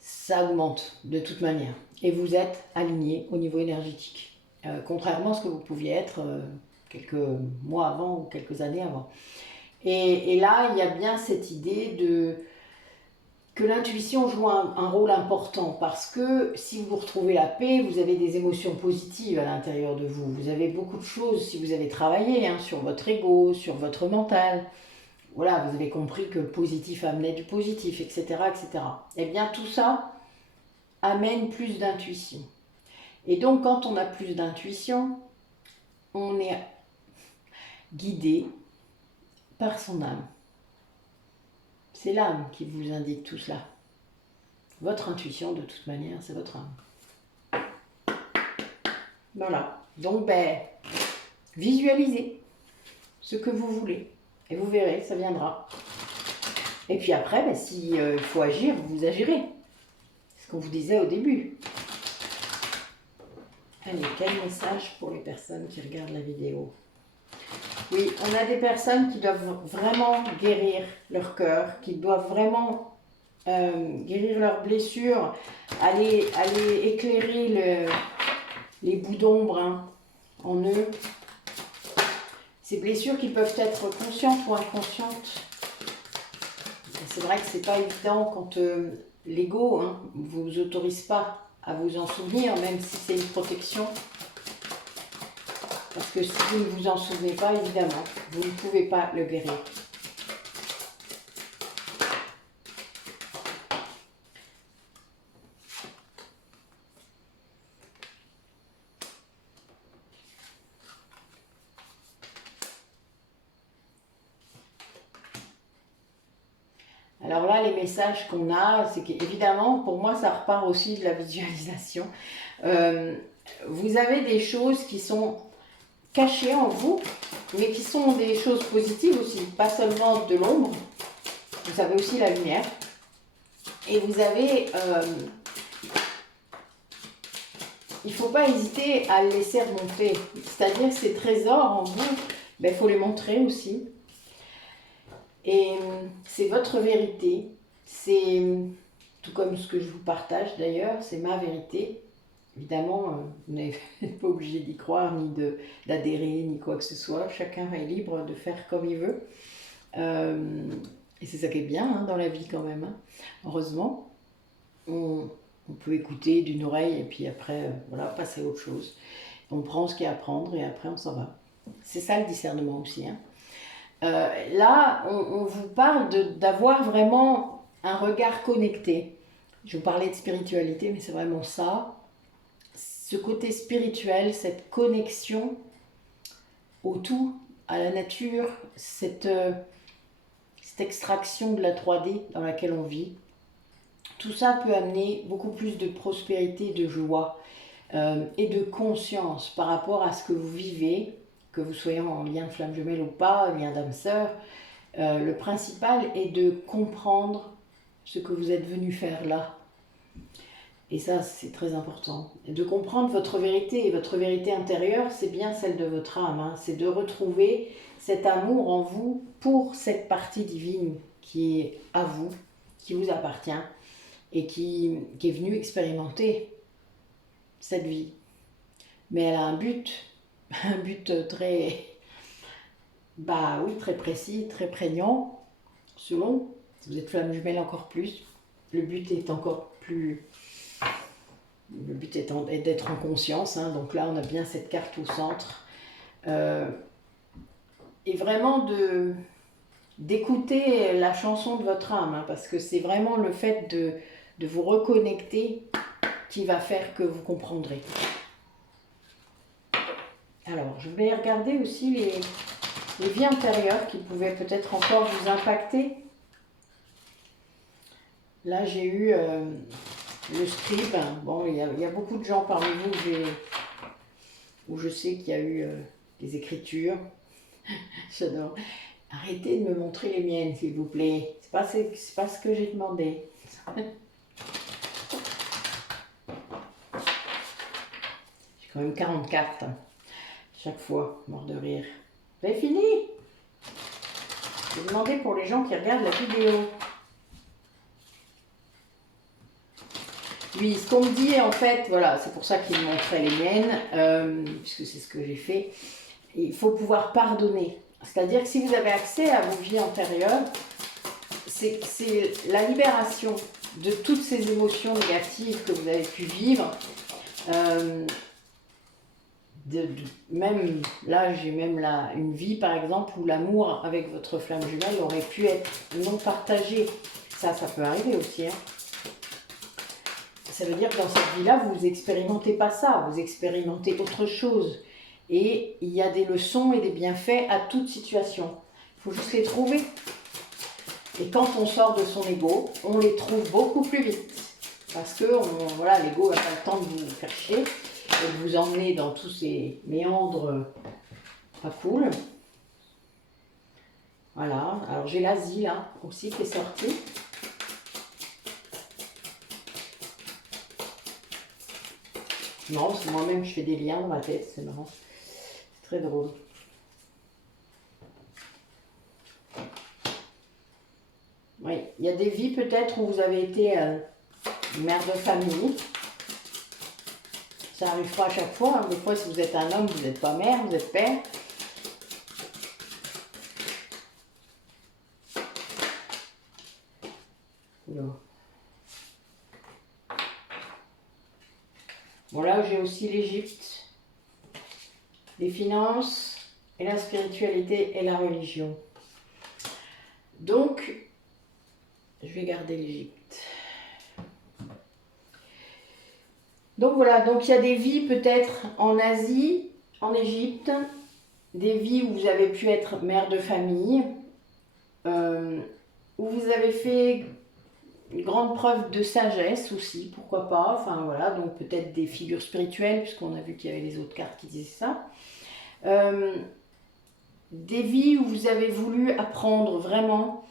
ça augmente de toute manière. Et vous êtes aligné au niveau énergétique, contrairement à ce que vous pouviez être quelques mois avant ou quelques années avant. Et là, il y a bien cette idée que l'intuition joue un rôle important, parce que si vous retrouvez la paix, vous avez des émotions positives à l'intérieur de vous. Vous avez beaucoup de choses, si vous avez travaillé, hein, sur votre ego, sur votre mental. Voilà, vous avez compris que le positif amenait du positif, etc., etc. Eh bien, tout ça amène plus d'intuition. Et donc, quand on a plus d'intuition, on est guidé par son âme. C'est l'âme qui vous indique tout cela. Votre intuition, de toute manière, c'est votre âme. Voilà. Donc, visualisez ce que vous voulez. Et vous verrez, ça viendra. Et puis après, s'il faut agir, vous agirez. C'est ce qu'on vous disait au début. Allez, quel message pour les personnes qui regardent la vidéo? Oui, on a des personnes qui doivent vraiment guérir leur cœur, qui doivent vraiment guérir leurs blessures, aller éclairer les bouts d'ombre, hein, en eux. Ces blessures qui peuvent être conscientes ou inconscientes. C'est vrai que c'est pas évident quand l'ego, hein, vous autorise pas à vous en souvenir, même si c'est une protection. Parce que si vous ne vous en souvenez pas, évidemment, vous ne pouvez pas le guérir. Alors là, les messages qu'on a, c'est qu'évidemment, pour moi, ça repart aussi de la visualisation. Vous avez des choses qui sont cachées en vous, mais qui sont des choses positives aussi, pas seulement de l'ombre. Vous avez aussi la lumière. Et vous avez... il ne faut pas hésiter à les laisser remonter. C'est-à-dire ces trésors en vous, il faut les montrer aussi. Et c'est votre vérité, c'est tout comme ce que je vous partage d'ailleurs, c'est ma vérité. évidemment, vous n'êtes pas obligé d'y croire, ni d'adhérer, ni quoi que ce soit. Chacun est libre de faire comme il veut. Et c'est ça qui est bien hein, dans la vie quand même. Hein. Heureusement, on peut écouter d'une oreille et puis après, voilà, passer à autre chose. On prend ce qu'il y a à prendre et après on s'en va. C'est ça le discernement aussi. Hein. Là, on vous parle d'avoir vraiment un regard connecté. Je vous parlais de spiritualité, mais c'est vraiment ça. Ce côté spirituel, cette connexion au tout, à la nature, cette extraction de la 3D dans laquelle on vit. Tout ça peut amener beaucoup plus de prospérité, de joie et de conscience par rapport à ce que vous vivez, que vous soyez en lien de flamme jumelle ou pas, lien d'âme sœur. Le principal est de comprendre ce que vous êtes venu faire là. Et ça, c'est très important. Et de comprendre votre vérité. Et votre vérité intérieure, c'est bien celle de votre âme. Hein. C'est de retrouver cet amour en vous pour cette partie divine qui est à vous, qui vous appartient et qui est venue expérimenter cette vie. Mais elle a un but très, très précis, très prégnant, selon. Si vous êtes flamme jumelle encore plus, le but est encore plus... Le but est d'être en conscience, hein. Donc là on a bien cette carte au centre. Et vraiment d'écouter la chanson de votre âme, hein, parce que c'est vraiment le fait de vous reconnecter qui va faire que vous comprendrez. Alors, je vais regarder aussi les vies antérieures qui pouvaient peut-être encore vous impacter. Là, j'ai eu le scribe. Bon, il y a beaucoup de gens parmi vous où je sais qu'il y a eu des écritures. J'adore. Arrêtez de me montrer les miennes, s'il vous plaît. C'est pas ce que j'ai demandé. J'ai quand même 40 cartes. Chaque fois, mort de rire. Vous avez fini? J'ai demandé pour les gens qui regardent la vidéo. Oui, ce qu'on me dit, en fait, voilà, c'est pour ça qu'il me montrait les miennes, puisque c'est ce que j'ai fait. Il faut pouvoir pardonner. C'est-à-dire que si vous avez accès à vos vies antérieures, c'est la libération de toutes ces émotions négatives que vous avez pu vivre. Même là, j'ai même une vie, par exemple, où l'amour avec votre flamme jumelle aurait pu être non partagé. Ça peut arriver aussi. Hein. Ça veut dire que dans cette vie-là, vous n'expérimentez pas ça, vous expérimentez autre chose. Et il y a des leçons et des bienfaits à toute situation. Il faut juste les trouver. Et quand on sort de son ego, on les trouve beaucoup plus vite. Parce que voilà, l'ego n'a pas le temps de vous faire chier et de vous emmener dans tous ces méandres pas cool. Voilà, alors j'ai l'Asie là aussi qui est sortie. Non, c'est moi-même je fais des liens dans ma tête, c'est marrant. C'est très drôle. Oui, il y a des vies peut-être où vous avez été mère de famille. Ça arrive pas à chaque fois. Hein. Des fois, si vous êtes un homme, vous n'êtes pas mère, vous êtes père. Oula. Bon, là, j'ai aussi l'Égypte, les finances, et la spiritualité et la religion. Donc, je vais garder l'Égypte. Donc voilà, donc il y a des vies peut-être en Asie, en Égypte, des vies où vous avez pu être mère de famille, où vous avez fait une grande preuve de sagesse aussi, pourquoi pas, enfin voilà, donc peut-être des figures spirituelles, puisqu'on a vu qu'il y avait les autres cartes qui disaient ça. Des vies où vous avez voulu apprendre vraiment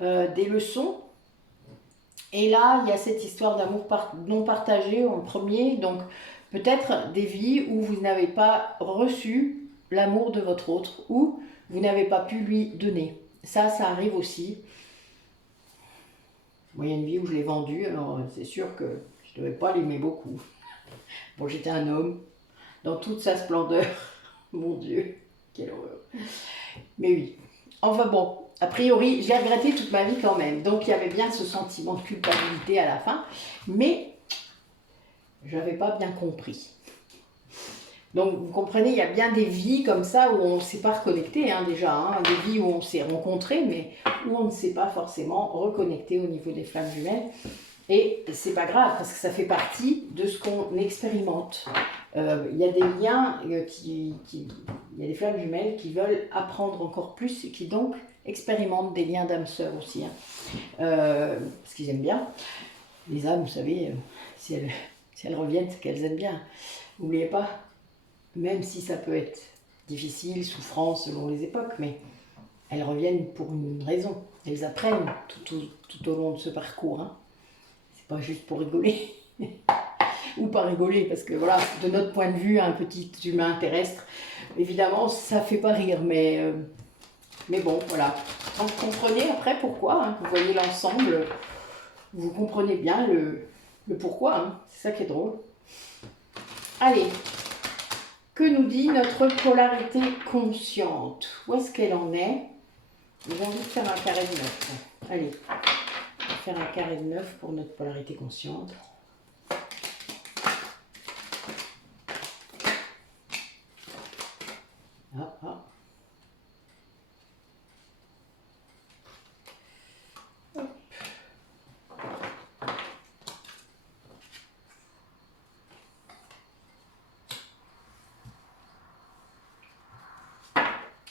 des leçons. Et là, il y a cette histoire d'amour non partagé en premier, donc peut-être des vies où vous n'avez pas reçu l'amour de votre autre, ou vous n'avez pas pu lui donner. Ça arrive aussi. Moi, il y a une vie où je l'ai vendu, alors c'est sûr que je ne devais pas l'aimer beaucoup. Bon, j'étais un homme, dans toute sa splendeur. Mon Dieu, quelle horreur. Mais oui. Enfin bon, a priori, je l'ai regretté toute ma vie quand même. Donc il y avait bien ce sentiment de culpabilité à la fin. Mais je n'avais pas bien compris. Donc vous comprenez, il y a bien des vies comme ça où on ne s'est pas reconnecté déjà. Des vies où on s'est rencontré, mais où on ne s'est pas forcément reconnecté au niveau des flammes jumelles. Et c'est pas grave, parce que ça fait partie de ce qu'on expérimente. Il y a des liens, il y a des flammes jumelles qui veulent apprendre encore plus et qui donc expérimentent des liens d'âme sœur aussi. Parce qu'ils aiment bien. Les âmes, vous savez, si elles reviennent, c'est qu'elles aiment bien. N'oubliez pas, même si ça peut être difficile, souffrant selon les époques, mais elles reviennent pour une raison. Elles apprennent tout au long de ce parcours. Pas juste pour rigoler, ou pas rigoler, parce que voilà, de notre point de vue, un petit humain terrestre, évidemment, ça fait pas rire, mais bon, voilà. Donc, vous comprenez après pourquoi, vous voyez l'ensemble, vous comprenez bien le pourquoi, c'est ça qui est drôle. Allez, que nous dit notre polarité consciente? Où est-ce qu'elle en est? J'ai envie de faire un carré de 9. Allez. Faire un carré de 9 pour notre polarité consciente. Hop.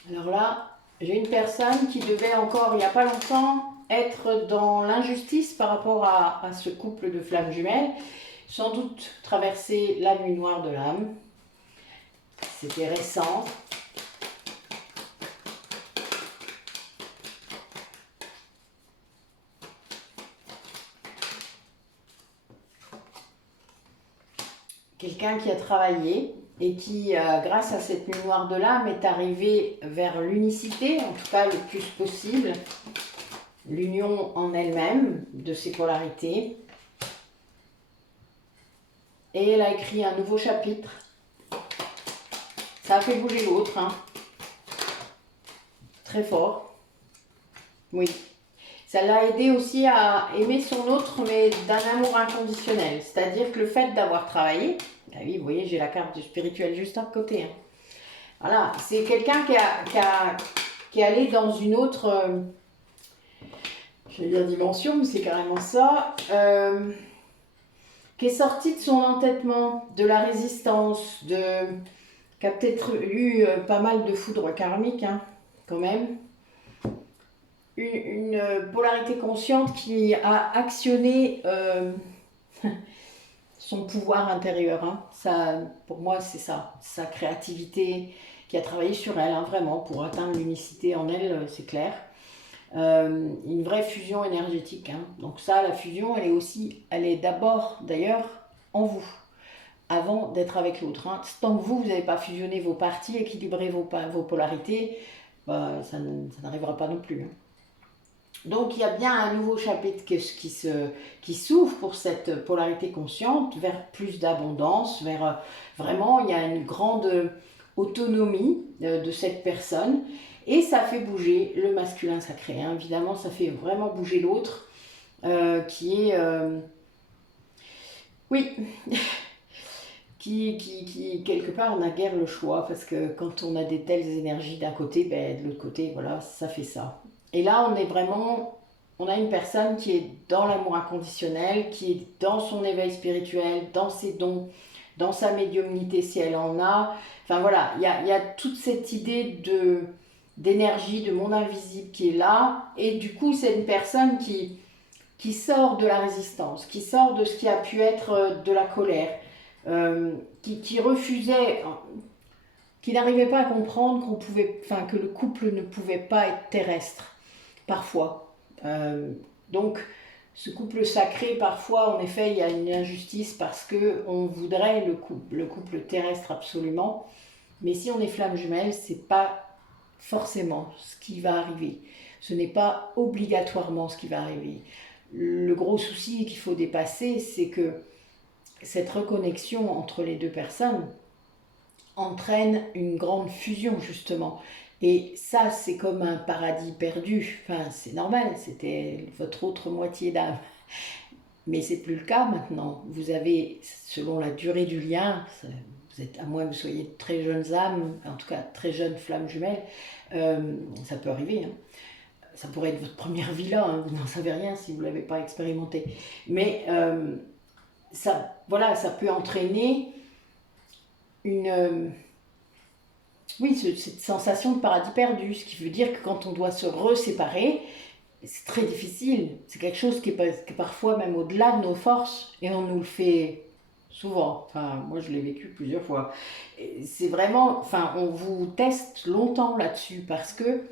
Alors là, j'ai une personne qui devait encore, il n'y a pas longtemps, être dans l'injustice par rapport à ce couple de flammes jumelles, sans doute traverser la nuit noire de l'âme. C'était récent. Quelqu'un qui a travaillé et qui, grâce à cette nuit noire de l'âme, est arrivé vers l'unicité, en tout cas le plus possible, l'union en elle-même de ses polarités. Et elle a écrit un nouveau chapitre. Ça a fait bouger l'autre, très fort. Oui. Ça l'a aidé aussi à aimer son autre, mais d'un amour inconditionnel. C'est-à-dire que le fait d'avoir travaillé, ah oui, vous voyez, j'ai la carte du spirituel juste à côté. Voilà, c'est quelqu'un qui est allé dans une autre, je vais dire dimension, mais c'est carrément ça, qui est sorti de son entêtement, de la résistance, qui a peut-être eu pas mal de foudre karmique, quand même. Une polarité consciente qui a actionné son pouvoir intérieur. Ça, pour moi, c'est ça. Sa créativité, qui a travaillé sur elle, vraiment, pour atteindre l'unicité en elle, c'est clair. Une vraie fusion énergétique. Donc ça, la fusion, elle est d'abord, d'ailleurs, en vous, avant d'être avec l'autre. Tant que vous n'avez pas fusionné vos parties, équilibré vos polarités, ça n'arrivera pas non plus. Donc il y a bien un nouveau chapitre qui s'ouvre pour cette polarité consciente vers plus d'abondance, vers vraiment il y a une grande autonomie de cette personne et ça fait bouger le masculin sacré. Évidemment, ça fait vraiment bouger l'autre qui est... oui, qui quelque part n'a guère le choix parce que quand on a des telles énergies d'un côté, de l'autre côté, voilà, ça fait ça. Et là, on a une personne qui est dans l'amour inconditionnel, qui est dans son éveil spirituel, dans ses dons, dans sa médiumnité si elle en a. Enfin voilà, il y a toute cette idée d'énergie, de monde invisible qui est là. Et du coup, c'est une personne qui sort de la résistance, qui sort de ce qui a pu être de la colère, qui refusait... qui n'arrivait pas à comprendre que le couple ne pouvait pas être terrestre. Parfois. Donc, ce couple sacré, parfois, en effet, il y a une injustice parce qu'on voudrait le couple terrestre absolument. Mais si on est flamme jumelle, c'est pas forcément ce qui va arriver. Ce n'est pas obligatoirement ce qui va arriver. Le gros souci qu'il faut dépasser, c'est que cette reconnexion entre les deux personnes entraîne une grande fusion justement. Et ça, c'est comme un paradis perdu. Enfin, c'est normal, c'était votre autre moitié d'âme. Mais c'est plus le cas maintenant. Vous avez, selon la durée du lien, vous êtes, à moins que vous soyez de très jeunes âmes, en tout cas très jeunes flammes jumelles, ça peut arriver. Hein. Ça pourrait être votre première vie là, hein, vous n'en savez rien si vous ne l'avez pas expérimenté. Mais ça, voilà, ça peut entraîner une, oui, cette sensation de paradis perdu, ce qui veut dire que quand on doit se reséparer, c'est très difficile. C'est quelque chose qui est parfois même au-delà de nos forces et on nous le fait souvent. Enfin, moi je l'ai vécu plusieurs fois. C'est vraiment, enfin, on vous teste longtemps là-dessus parce que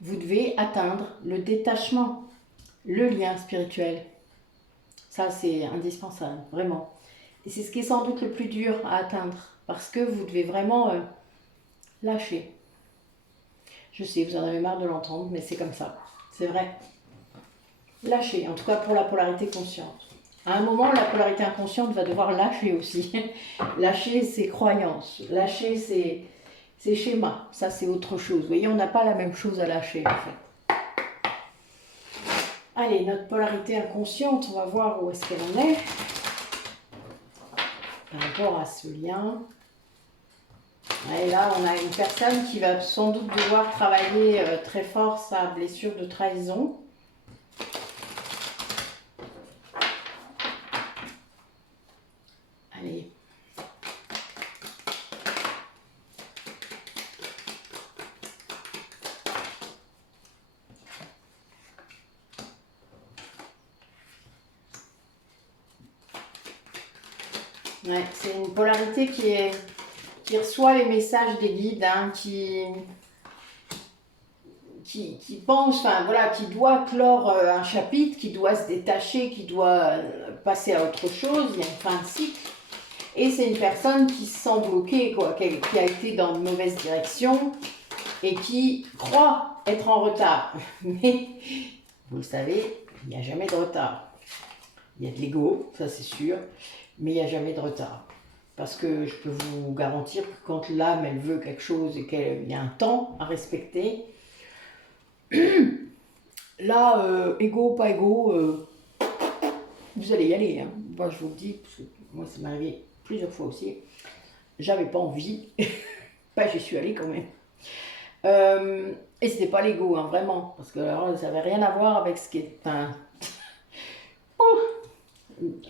vous devez atteindre le détachement, le lien spirituel. Ça, c'est indispensable, vraiment. Et c'est ce qui est sans doute le plus dur à atteindre parce que vous devez vraiment lâcher. Je sais, vous en avez marre de l'entendre, mais c'est comme ça. C'est vrai. Lâcher, en tout cas pour la polarité consciente. À un moment, la polarité inconsciente va devoir lâcher aussi. Lâcher ses croyances, lâcher ses schémas. Ça, c'est autre chose. Vous voyez, on n'a pas la même chose à lâcher, en fait. Allez, notre polarité inconsciente, on va voir où est-ce qu'elle en est. Par rapport à ce lien. Et là, on a une personne qui va sans doute devoir travailler très fort sa blessure de trahison. Allez. Ouais, c'est une polarité qui reçoit les messages des guides, hein, qui pense, enfin voilà, qui doit clore un chapitre, qui doit se détacher, qui doit passer à autre chose, il y a une fin de cycle. Et c'est une personne qui se sent bloquée, quoi, qui a été dans de mauvaises directions et qui croit être en retard. Mais vous le savez, il n'y a jamais de retard. Il y a de l'ego, ça c'est sûr, mais il n'y a jamais de retard. Parce que je peux vous garantir que quand l'âme, elle veut quelque chose et qu'il y a un temps à respecter, là, égo, pas égo, vous allez y aller. Hein. Moi, je vous le dis, parce que moi, ça m'est arrivé plusieurs fois aussi. J'avais pas envie, bah, j'y suis allée quand même. Et c'était pas l'ego, hein, vraiment, parce que alors, ça n'avait rien à voir avec ce qui est. Enfin,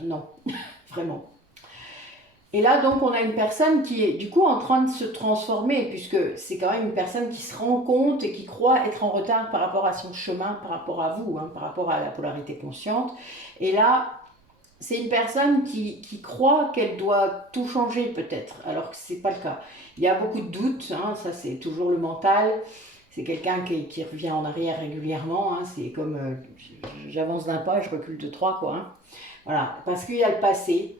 non, vraiment. Et là, donc, on a une personne qui est du coup en train de se transformer, puisque c'est quand même une personne qui se rend compte et qui croit être en retard par rapport à son chemin, par rapport à vous, hein, par rapport à la polarité consciente. Et là, c'est une personne qui croit qu'elle doit tout changer peut-être, alors que ce n'est pas le cas. Il y a beaucoup de doutes, hein, ça c'est toujours le mental. C'est quelqu'un qui revient en arrière régulièrement. Hein, c'est comme j'avance d'un pas, je recule de trois, quoi. Hein. Voilà, parce qu'il y a le passé.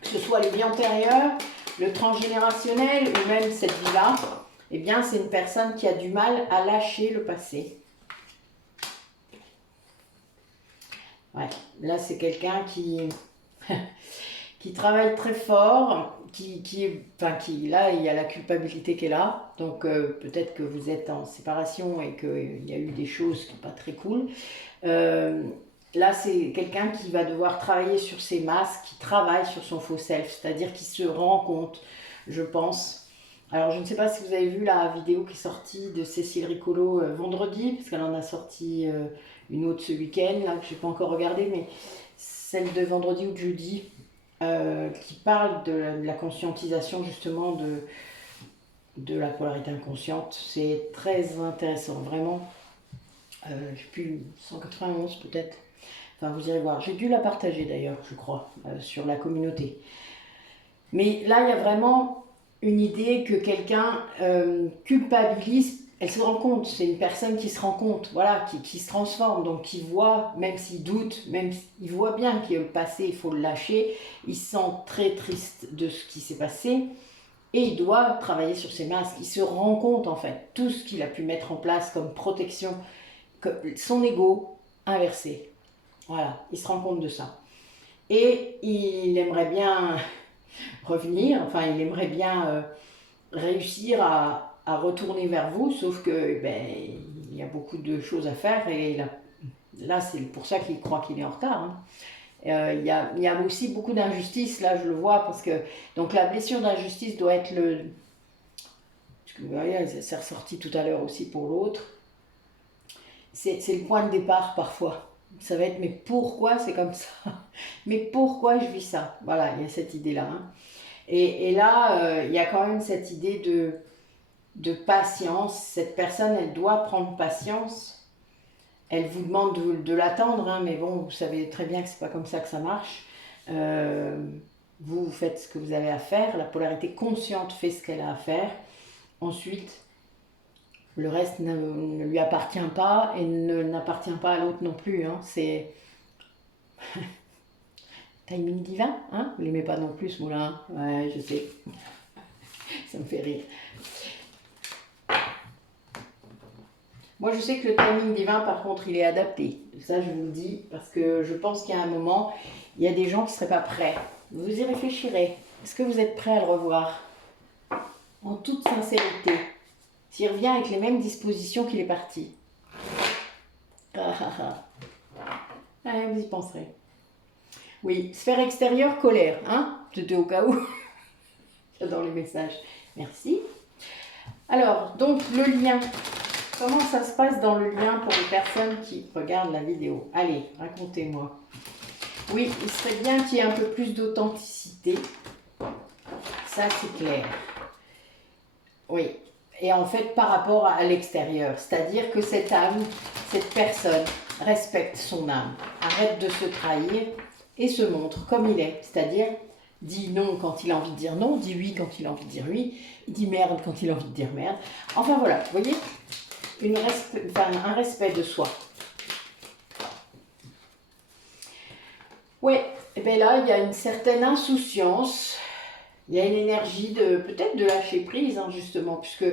Que ce soit les vies antérieures, le transgénérationnel ou même cette vie-là, eh bien c'est une personne qui a du mal à lâcher le passé. Ouais, là c'est quelqu'un qui travaille très fort, là il y a la culpabilité qui est là, donc peut-être que vous êtes en séparation et qu'il y a eu des choses qui sont pas très cool. Là, c'est quelqu'un qui va devoir travailler sur ses masques, qui travaille sur son faux self, c'est-à-dire qui se rend compte, je pense. Alors, je ne sais pas si vous avez vu la vidéo qui est sortie de Cécile Ricolo vendredi, parce qu'elle en a sorti une autre ce week-end, là, que je n'ai pas encore regardée, mais celle de vendredi ou de jeudi, qui parle de la conscientisation, justement, de la polarité inconsciente. C'est très intéressant, vraiment. Je ne sais plus, 191 peut-être. Enfin, vous irez voir. J'ai dû la partager d'ailleurs, je crois, sur la communauté. Mais là, il y a vraiment une idée que quelqu'un culpabilise. Elle se rend compte, c'est une personne qui se rend compte, voilà, qui se transforme, donc qui voit, même s'il doute, même s'il voit bien qu'il y a le passé, il faut le lâcher. Il se sent très triste de ce qui s'est passé et il doit travailler sur ses masques. Il se rend compte, en fait, tout ce qu'il a pu mettre en place comme protection, son ego inversé. Voilà, il se rend compte de ça. et il aimerait bien revenir, enfin il aimerait bien réussir à retourner vers vous, sauf que ben, il y a beaucoup de choses à faire et là c'est pour ça qu'il croit qu'il est en retard. Hein. Il y a aussi beaucoup d'injustice, là je le vois, parce que donc la blessure d'injustice doit être vous voyez, c'est ressorti tout à l'heure aussi pour l'autre, c'est le point de départ parfois. Ça va être mais pourquoi c'est comme ça? Mais pourquoi je vis ça? Voilà, il y a cette idée-là. Hein. Et là, il y a quand même cette idée de patience. Cette personne, elle doit prendre patience. Elle vous demande de l'attendre, hein, mais bon, vous savez très bien que c'est pas comme ça que ça marche. Vous faites ce que vous avez à faire. La polarité consciente fait ce qu'elle a à faire. Ensuite, le reste ne lui appartient pas et n'appartient pas à l'autre non plus. Hein. C'est timing divin, hein? Vous l'aimez pas non plus ce mot-là, hein? Ouais, je sais. Ça me fait rire. Moi, je sais que le timing divin, par contre, il est adapté. Ça, je vous le dis, parce que je pense qu'il y a un moment, il y a des gens qui ne seraient pas prêts. Vous y réfléchirez. Est-ce que vous êtes prêts à le revoir? En toute sincérité. S'il revient avec les mêmes dispositions qu'il est parti. Allez, vous y penserez. Oui, sphère extérieure, colère. Hein? C'était au cas où. J'adore les messages. Merci. Alors, donc, le lien. Comment ça se passe dans le lien pour les personnes qui regardent la vidéo? Allez, racontez-moi. Oui, il serait bien qu'il y ait un peu plus d'authenticité. Ça, c'est clair. Oui. Et en fait, par rapport à l'extérieur. C'est-à-dire que cette âme, cette personne, respecte son âme. Arrête de se trahir et se montre comme il est. C'est-à-dire, dit non quand il a envie de dire non, dit oui quand il a envie de dire oui, dit merde quand il a envie de dire merde. Enfin voilà, vous voyez, un respect de soi. Ouais, et bien là, il y a une certaine insouciance, il y a une énergie peut-être de lâcher prise, hein, justement, puisque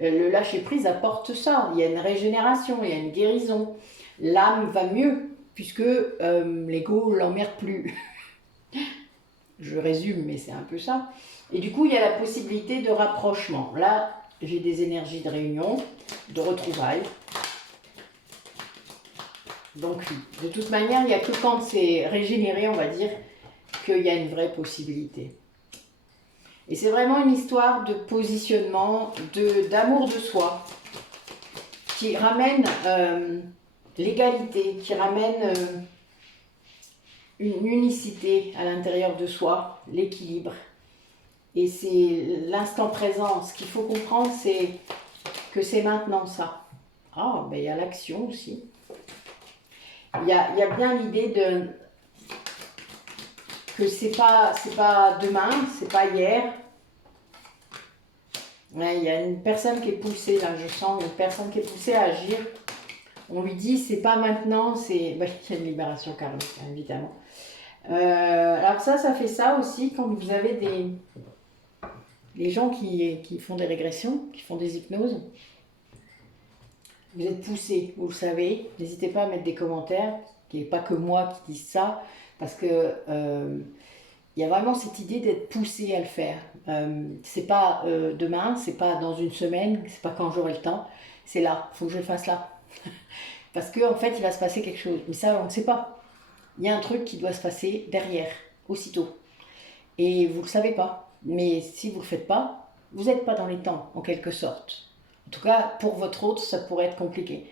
le lâcher prise apporte ça. Il y a une régénération, il y a une guérison. L'âme va mieux, puisque l'ego ne l'emmerde plus. Je résume, mais c'est un peu ça. Et du coup, il y a la possibilité de rapprochement. Là, j'ai des énergies de réunion, de retrouvailles. Donc, de toute manière, il n'y a que quand c'est régénéré, on va dire, qu'il y a une vraie possibilité. Et c'est vraiment une histoire de positionnement, d'amour de soi, qui ramène l'égalité, qui ramène une unicité à l'intérieur de soi, l'équilibre. Et c'est l'instant présent. Ce qu'il faut comprendre, c'est que c'est maintenant ça. Ah, ben il y a l'action aussi. Il y a bien l'idée que c'est pas demain, c'est pas hier. Ouais, il y a une personne qui est poussée, là, je sens une personne qui est poussée à agir. On lui dit, c'est pas maintenant, c'est... Ben, il y a une libération karmique, évidemment. Alors ça fait ça aussi quand vous avez les gens qui font des régressions, qui font des hypnoses. Vous êtes poussé, vous le savez. N'hésitez pas à mettre des commentaires, qu'il n'y ait pas que moi qui dise ça, parce que il y a vraiment cette idée d'être poussé à le faire. C'est pas demain, c'est pas dans une semaine, c'est pas quand j'aurai le temps, c'est là, il faut que je le fasse là. Parce qu'en fait, il va se passer quelque chose. Mais ça, on ne sait pas. Il y a un truc qui doit se passer derrière, aussitôt. Et vous ne le savez pas. Mais si vous ne le faites pas, vous n'êtes pas dans les temps, en quelque sorte. En tout cas, pour votre autre, ça pourrait être compliqué.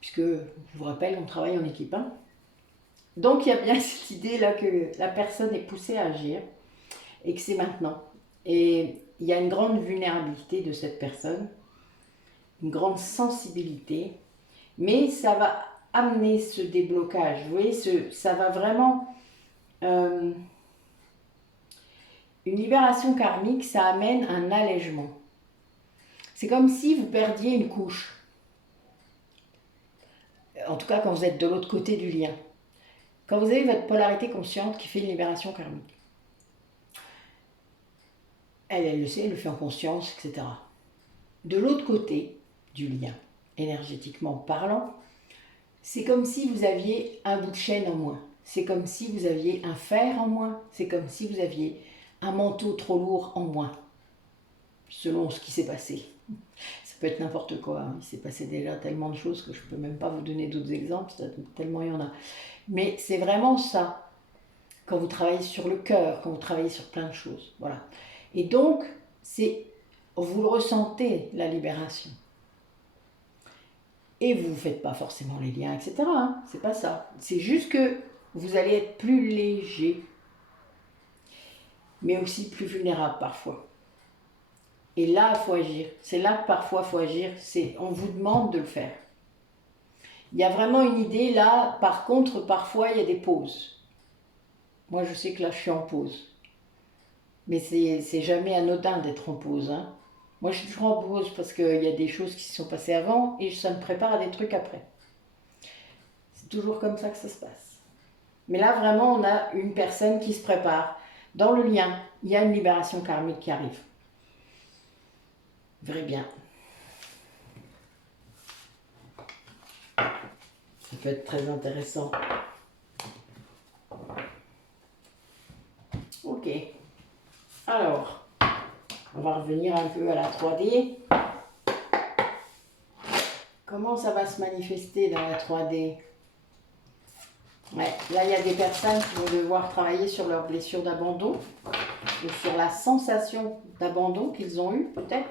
Puisque, je vous rappelle, on travaille en équipe. Hein. Donc, il y a bien cette idée-là que la personne est poussée à agir et que c'est maintenant. Et il y a une grande vulnérabilité de cette personne, une grande sensibilité, mais ça va amener ce déblocage. Vous voyez, ça va vraiment... une libération karmique, ça amène un allègement. C'est comme si vous perdiez une couche. En tout cas, quand vous êtes de l'autre côté du lien. Quand vous avez votre polarité consciente qui fait une libération karmique. Elle le sait, elle le fait en conscience, etc. De l'autre côté du lien, énergétiquement parlant, c'est comme si vous aviez un bout de chaîne en moins. c'est comme si vous aviez un fer en moins, c'est comme si vous aviez un manteau trop lourd en moins, selon ce qui s'est passé. Ça peut être n'importe quoi, hein. Il s'est passé déjà tellement de choses que je ne peux même pas vous donner d'autres exemples, tellement il y en a. Mais c'est vraiment ça, quand vous travaillez sur le cœur, quand vous travaillez sur plein de choses. Voilà. Et donc, vous le ressentez, la libération. Et vous ne faites pas forcément les liens, etc. Hein. C'est pas ça. C'est juste que vous allez être plus léger, mais aussi plus vulnérable parfois. Et là, il faut agir. C'est là que parfois il faut agir. On vous demande de le faire. Il y a vraiment une idée là. Par contre, parfois, il y a des pauses. Moi, je sais que là, je suis en pause. Mais c'est jamais anodin d'être en pause. Hein. Moi, je suis toujours en pause parce qu'il y a des choses qui se sont passées avant et ça me prépare à des trucs après. C'est toujours comme ça que ça se passe. Mais là, vraiment, on a une personne qui se prépare. Dans le lien, il y a une libération karmique qui arrive. Vous verrez bien. Ça peut être très intéressant. Ok. Alors, on va revenir un peu à la 3D. Comment ça va se manifester dans la 3D? Ouais, là, il y a des personnes qui vont devoir travailler sur leur blessure d'abandon, ou sur la sensation d'abandon qu'ils ont eue, peut-être.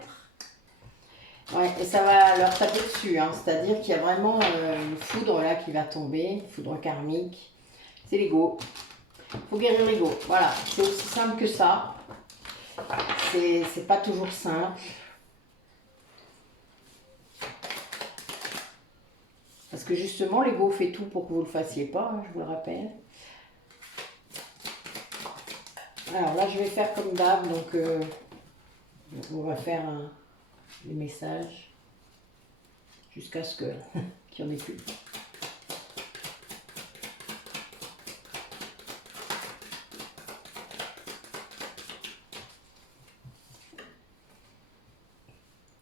Ouais, et ça va leur taper dessus, hein. C'est-à-dire qu'il y a vraiment une foudre là qui va tomber, une foudre karmique. C'est l'ego. Il faut guérir l'ego. Voilà, c'est aussi simple que ça. C'est pas toujours simple. Parce que justement, l'ego fait tout pour que vous ne le fassiez pas, hein, je vous le rappelle. Alors là, je vais faire comme d'hab, donc on va faire les messages jusqu'à ce qu'il n'y en ait plus.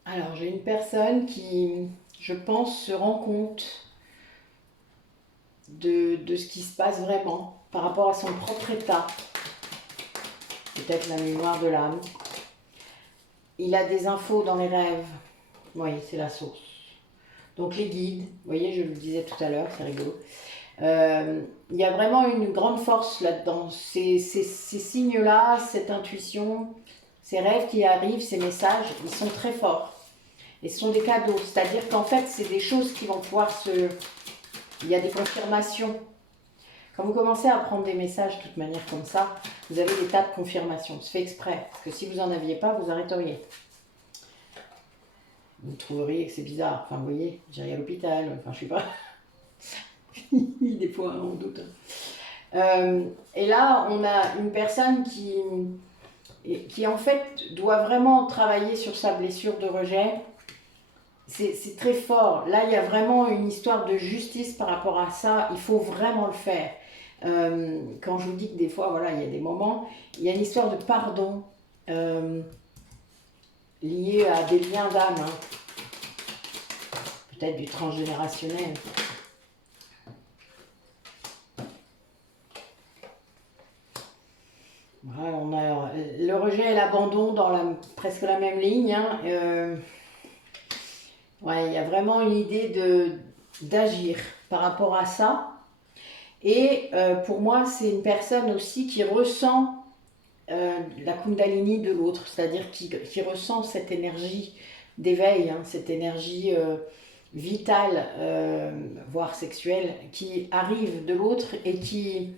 Alors, j'ai une personne qui, je pense, se rend compte de ce qui se passe vraiment par rapport à son propre état. Peut-être la mémoire de l'âme. Il a des infos dans les rêves. Oui, c'est la source. Donc les guides, vous voyez, je le disais tout à l'heure, c'est rigolo. Il y a vraiment une grande force là-dedans. Ces signes-là, cette intuition, ces rêves qui arrivent, ces messages, ils sont très forts. Et ce sont des cadeaux. C'est-à-dire qu'en fait, c'est des choses qui vont pouvoir Il y a des confirmations. Quand vous commencez à prendre des messages de toute manière comme ça, vous avez des tas de confirmations. C'est fait exprès. Parce que si vous n'en aviez pas, vous arrêteriez. Vous trouveriez que c'est bizarre. Enfin, vous voyez, j'irai à l'hôpital. Enfin, je sais pas. Des fois, on doute. Et là, on a une personne qui en fait doit vraiment travailler sur sa blessure de rejet. C'est très fort. Là, il y a vraiment une histoire de justice par rapport à ça. Il faut vraiment le faire. Quand je vous dis que des fois, voilà, il y a des moments, il y a une histoire de pardon liée à des liens d'âme. Hein. Peut-être du transgénérationnel. Voilà, on a le rejet et l'abandon dans presque la même ligne. Hein. Ouais, il y a vraiment une idée d'agir par rapport à ça. Et pour moi, c'est une personne aussi qui ressent la Kundalini de l'autre, c'est-à-dire qui ressent cette énergie d'éveil, hein, cette énergie vitale, voire sexuelle, qui arrive de l'autre et qui...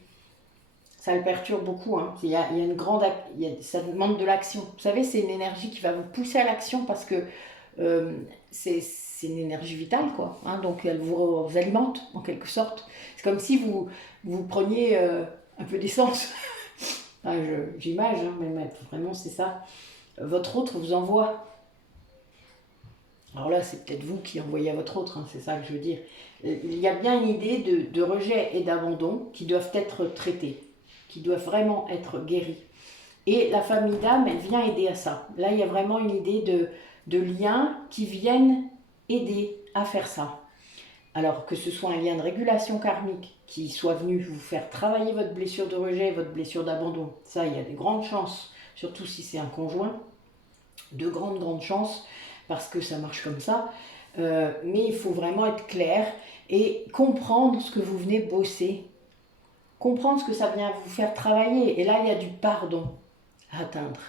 Ça le perturbe beaucoup. Hein. Il y a une grande... ça demande de l'action. Vous savez, c'est une énergie qui va vous pousser à l'action parce que c'est une énergie vitale, quoi. Hein, donc elle vous alimente, en quelque sorte. C'est comme si vous preniez un peu d'essence. Enfin, j'image, hein, mais vraiment c'est ça. Votre autre vous envoie. Alors là, c'est peut-être vous qui envoyez à votre autre, hein, c'est ça que je veux dire. Il y a bien une idée de rejet et d'abandon qui doivent être traités, qui doivent vraiment être guéris. Et la famille d'âme, elle vient aider à ça. Là, il y a vraiment une idée de liens qui viennent aider à faire ça. Alors que ce soit un lien de régulation karmique qui soit venu vous faire travailler votre blessure de rejet, votre blessure d'abandon, ça, il y a de grandes chances, surtout si c'est un conjoint, de grandes chances, parce que ça marche comme ça. Mais il faut vraiment être clair et comprendre ce que vous venez bosser. Comprendre ce que ça vient vous faire travailler. Et là, il y a du pardon à atteindre.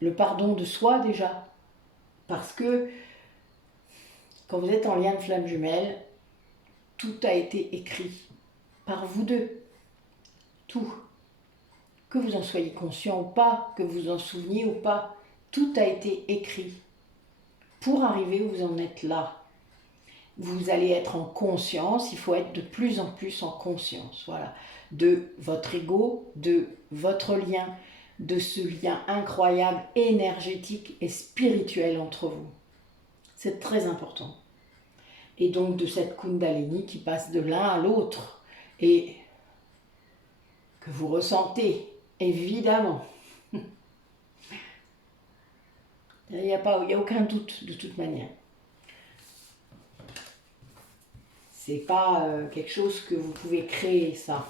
Le pardon de soi déjà. Parce que quand vous êtes en lien de flamme jumelle, tout a été écrit par vous deux. Tout. Que vous en soyez conscient ou pas, que vous en souveniez ou pas, tout a été écrit. Pour arriver où vous en êtes là, vous allez être en conscience, il faut être de plus en plus en conscience, voilà, de votre ego, de votre lien, de ce lien incroyable, énergétique et spirituel entre vous. C'est très important. Et donc de cette Kundalini qui passe de l'un à l'autre et que vous ressentez, évidemment. Il n'y a aucun doute de toute manière. C'est pas quelque chose que vous pouvez créer, ça.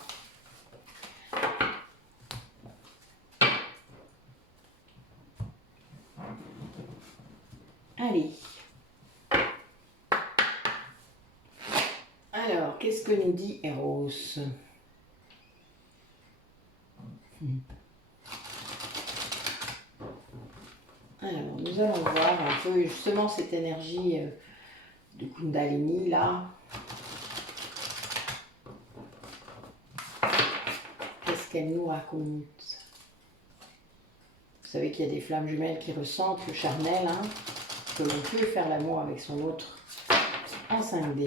Allez. Alors, qu'est-ce que nous dit Eros? Alors, nous allons voir un peu justement cette énergie de Kundalini, là. Qu'est-ce qu'elle nous raconte? Vous savez qu'il y a des flammes jumelles qui ressentent le charnel, hein, que l'on peut faire l'amour avec son autre en 5D.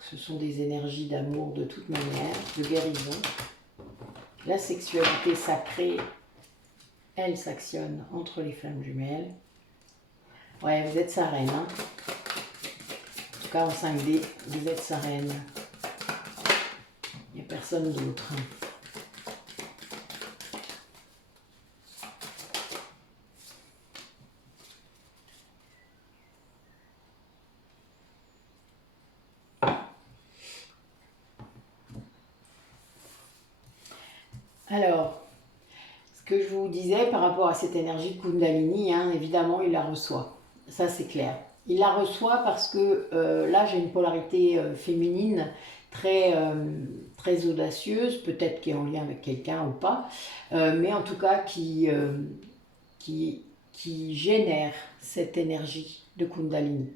Ce sont des énergies d'amour de toute manière, de guérison. La sexualité sacrée, elle s'actionne entre les flammes jumelles. Ouais, vous êtes sa reine, hein. En tout cas en 5D, vous êtes sa reine. Il n'y a personne d'autre. Alors, ce que je vous disais par rapport à cette énergie de Kundalini, hein, évidemment, il la reçoit. Ça, c'est clair. Il la reçoit parce que là, j'ai une polarité féminine très audacieuse, peut-être qui est en lien avec quelqu'un ou pas, mais en tout cas qui génère cette énergie de Kundalini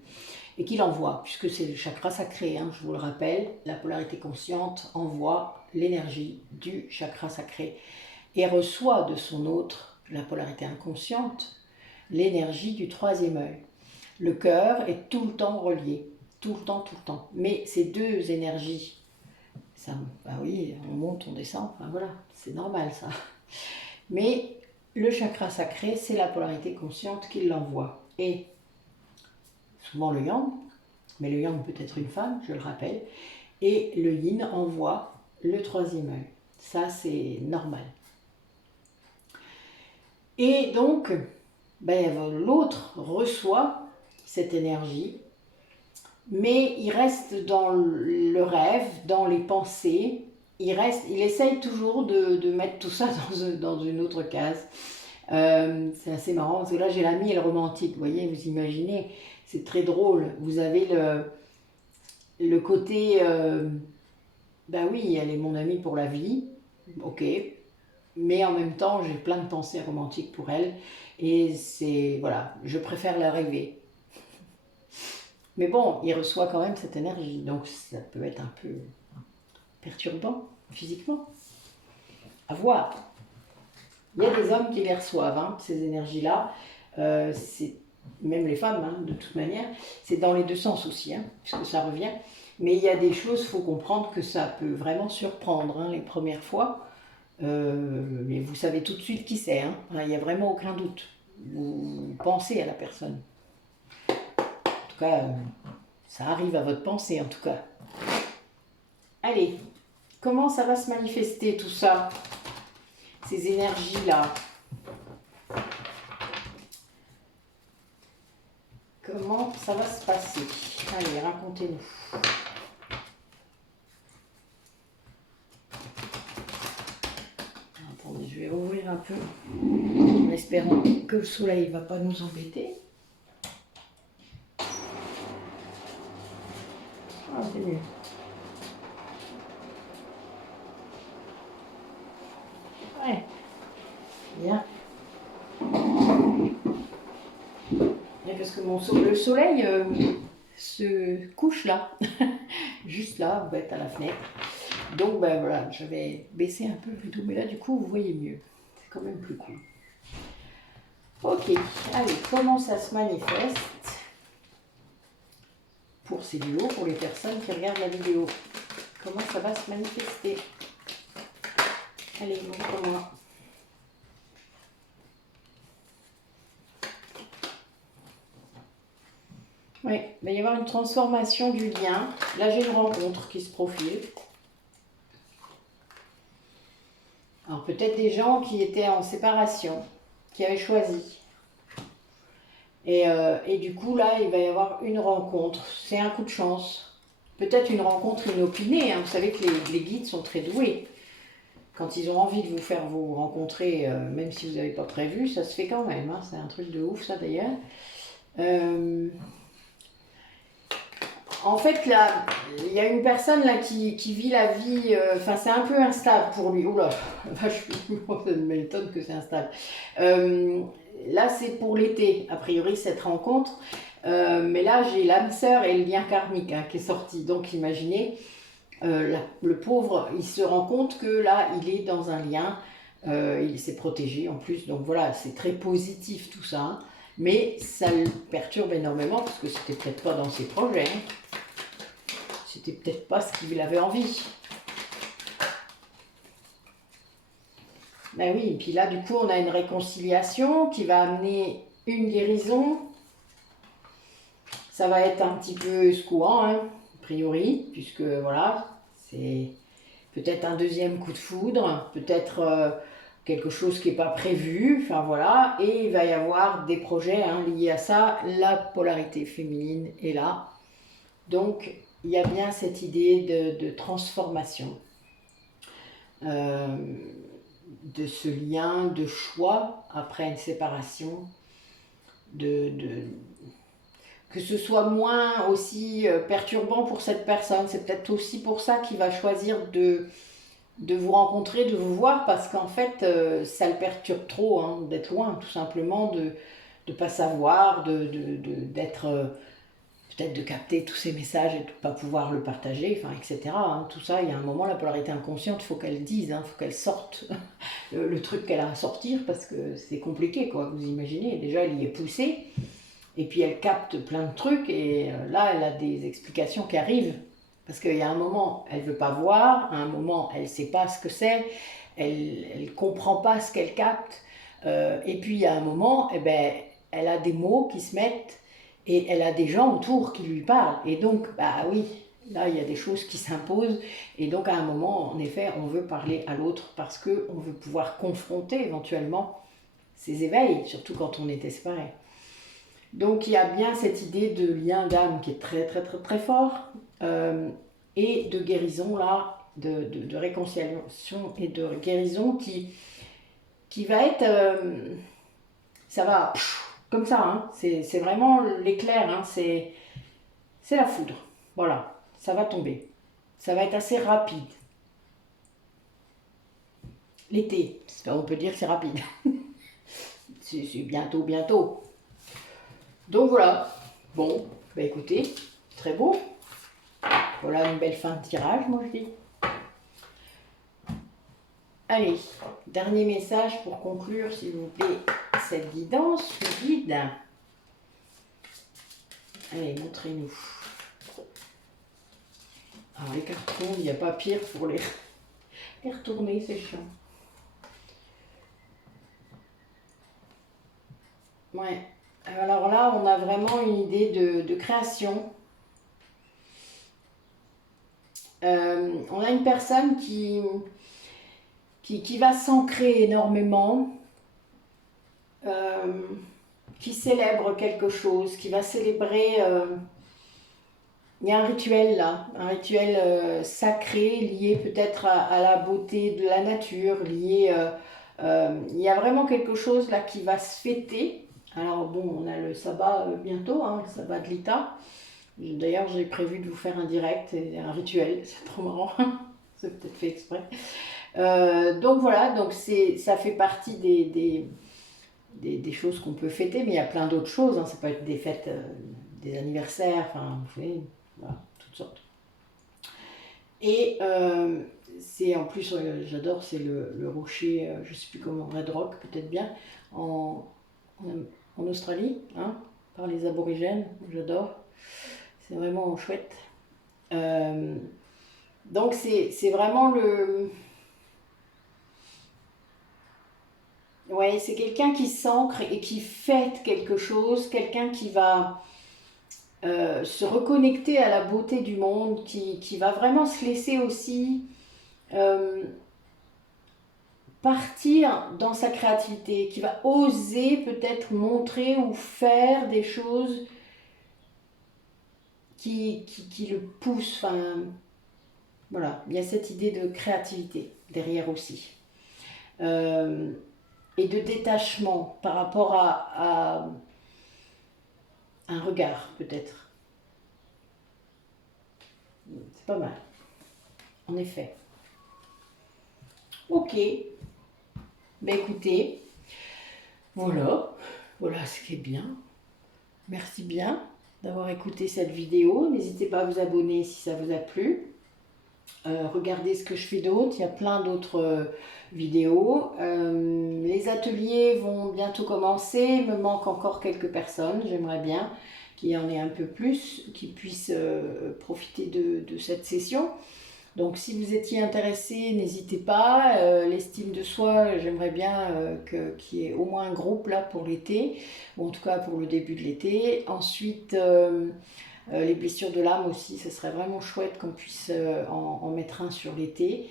et qui l'envoie, puisque c'est le chakra sacré, hein, je vous le rappelle, la polarité consciente envoie l'énergie du chakra sacré et reçoit de son autre, la polarité inconsciente, l'énergie du troisième œil. Le cœur est tout le temps relié, tout le temps. Mais ces deux énergies, ça, bah oui, on monte, on descend, enfin voilà, c'est normal ça. Mais le chakra sacré, c'est la polarité consciente qui l'envoie. Et souvent le yang, mais le yang peut être une femme, je le rappelle, et le yin envoie le troisième œil. Ça, c'est normal. Et donc, l'autre reçoit cette énergie, mais il reste dans le rêve, dans les pensées. Il essaye toujours de mettre tout ça dans une autre case. C'est assez marrant, parce que là, j'ai l'ami et le romantique. Vous voyez, vous imaginez, c'est très drôle. Vous avez le côté... oui, elle est mon amie pour la vie, ok, mais en même temps, j'ai plein de pensées romantiques pour elle, et c'est, voilà, je préfère la rêver. Mais bon, il reçoit quand même cette énergie, donc ça peut être un peu perturbant, physiquement. À voir. Il y a des hommes qui les reçoivent, hein, ces énergies-là, même les femmes, hein, de toute manière, c'est dans les deux sens aussi, hein, puisque ça revient. Mais il y a des choses, il faut comprendre que ça peut vraiment surprendre, hein, les premières fois. Mais vous savez tout de suite qui c'est, hein. Il n'y a vraiment aucun doute. Vous pensez à la personne. En tout cas, ça arrive à votre pensée, en tout cas. Allez, comment ça va se manifester tout ça? Ces énergies-là. Comment ça passer? Allez, racontez-nous. Attendez, je vais ouvrir un peu en espérant que le soleil ne va pas nous embêter. Ah, c'est mieux. Ouais, bien. Et parce que le soleil se couche là, juste là, vous êtes à la fenêtre. Donc ben voilà, je vais baisser un peu le rideau, mais là du coup vous voyez mieux. C'est quand même plus cool. Ok, allez, comment ça se manifeste pour ces duos, pour les personnes qui regardent la vidéo? Comment ça va se manifester? Allez, montre-moi. Oui, il va y avoir une transformation du lien. Là, j'ai une rencontre qui se profile. Alors, peut-être des gens qui étaient en séparation, qui avaient choisi. Et du coup, là, il va y avoir une rencontre. C'est un coup de chance. Peut-être une rencontre inopinée. Hein. Vous savez que les guides sont très doués. Quand ils ont envie de vous faire vous rencontrer, même si vous n'avez pas prévu, ça se fait quand même. Hein. C'est un truc de ouf, ça, d'ailleurs. En fait, là, il y a une personne là qui vit la vie, enfin c'est un peu instable pour lui. Oula, ça m'étonne que c'est instable. Là, c'est pour l'été, a priori, cette rencontre. Mais là, j'ai l'âme sœur et le lien karmique hein, qui est sorti. Donc, imaginez, le pauvre, il se rend compte que là, il est dans un lien. Il s'est protégé en plus. Donc voilà, c'est très positif tout ça. Hein. Mais ça le perturbe énormément parce que c'était peut-être pas dans ses projets. Hein. C'était peut-être pas ce qu'il avait envie. Ben oui, et puis là, du coup, on a une réconciliation qui va amener une guérison. Ça va être un petit peu secouant, hein, a priori, puisque voilà, c'est peut-être un deuxième coup de foudre, peut-être quelque chose qui n'est pas prévu, enfin voilà, et il va y avoir des projets hein, liés à ça. La polarité féminine est là. Donc, il y a bien cette idée de transformation, de ce lien, de choix après une séparation, que ce soit moins aussi perturbant pour cette personne. C'est peut-être aussi pour ça qu'il va choisir de vous rencontrer, de vous voir, parce qu'en fait, ça le perturbe trop hein, d'être loin, tout simplement, de ne pas savoir, d'être... peut-être de capter tous ces messages et de ne pas pouvoir le partager, enfin, etc. Hein. Tout ça, il y a un moment, la polarité inconsciente, il faut qu'elle dise, il faut qu'elle sorte le truc qu'elle a à sortir, parce que c'est compliqué, quoi, vous imaginez. Déjà, elle y est poussée, et puis elle capte plein de trucs, et là, elle a des explications qui arrivent. Parce qu'il y a un moment, elle ne veut pas voir, à un moment, elle ne sait pas ce que c'est, elle ne comprend pas ce qu'elle capte, et puis il y a un moment, eh ben, elle a des mots qui se mettent, et elle a des gens autour qui lui parlent. Et donc, bah oui, là, il y a des choses qui s'imposent. Et donc, à un moment, en effet, on veut parler à l'autre parce qu'on veut pouvoir confronter éventuellement ces éveils, surtout quand on était séparés. Donc, il y a bien cette idée de lien d'âme qui est très, très, très, très fort. Et de guérison, là, de réconciliation et de guérison qui va être... ça va... Comme ça, hein. C'est vraiment l'éclair, hein. C'est la foudre. Voilà, ça va tomber. Ça va être assez rapide. L'été, on peut dire que c'est rapide. C'est bientôt, bientôt. Donc voilà. Bon, bah écoutez, très beau. Voilà une belle fin de tirage, moi je dis. Allez, dernier message pour conclure, s'il vous plaît, cette guidance, le guide. Allez, montrez-nous. Alors les cartons, il n'y a pas pire pour les retourner, c'est chiant. Ouais. Alors là, on a vraiment une idée de création. On a une personne qui va s'ancrer énormément, qui célèbre quelque chose, qui va célébrer il y a un rituel là, un rituel sacré lié peut-être à la beauté de la nature, lié, il y a vraiment quelque chose là qui va se fêter. Alors bon, on a le sabbat bientôt, hein, le sabbat de l'Ita. D'ailleurs, j'ai prévu de vous faire un direct, et un rituel, c'est trop marrant, c'est peut-être fait exprès. Donc voilà, donc ça fait partie des choses qu'on peut fêter, mais il y a plein d'autres choses, hein. Ça peut être des fêtes, des anniversaires, enfin, vous voyez, voilà, toutes sortes. Et c'est en plus, j'adore, c'est le rocher, je ne sais plus comment, Red Rock peut-être bien, en, en Australie, hein, par les aborigènes, j'adore. C'est vraiment chouette. Euh, donc c'est vraiment le... Ouais, c'est quelqu'un qui s'ancre et qui fête quelque chose, quelqu'un qui va se reconnecter à la beauté du monde, qui va vraiment se laisser aussi euh, partir dans sa créativité, qui va oser peut-être montrer ou faire des choses qui le poussent. Enfin, voilà, il y a cette idée de créativité derrière aussi. Euh, et de détachement par rapport à un regard peut-être. C'est pas mal, en effet. Ok, ben écoutez, voilà ce qui est bien. Merci bien d'avoir écouté cette vidéo. N'hésitez pas à vous abonner si ça vous a plu. Regardez ce que je fais d'autre, il y a plein d'autres vidéos. Les ateliers vont bientôt commencer, il me manque encore quelques personnes, j'aimerais bien qu'il y en ait un peu plus, qui puissent profiter de cette session. Donc si vous étiez intéressé, n'hésitez pas. L'estime de soi, j'aimerais bien qu'il y ait au moins un groupe là pour l'été, ou en tout cas pour le début de l'été. Ensuite, les blessures de l'âme aussi, ce serait vraiment chouette qu'on puisse en mettre un sur l'été.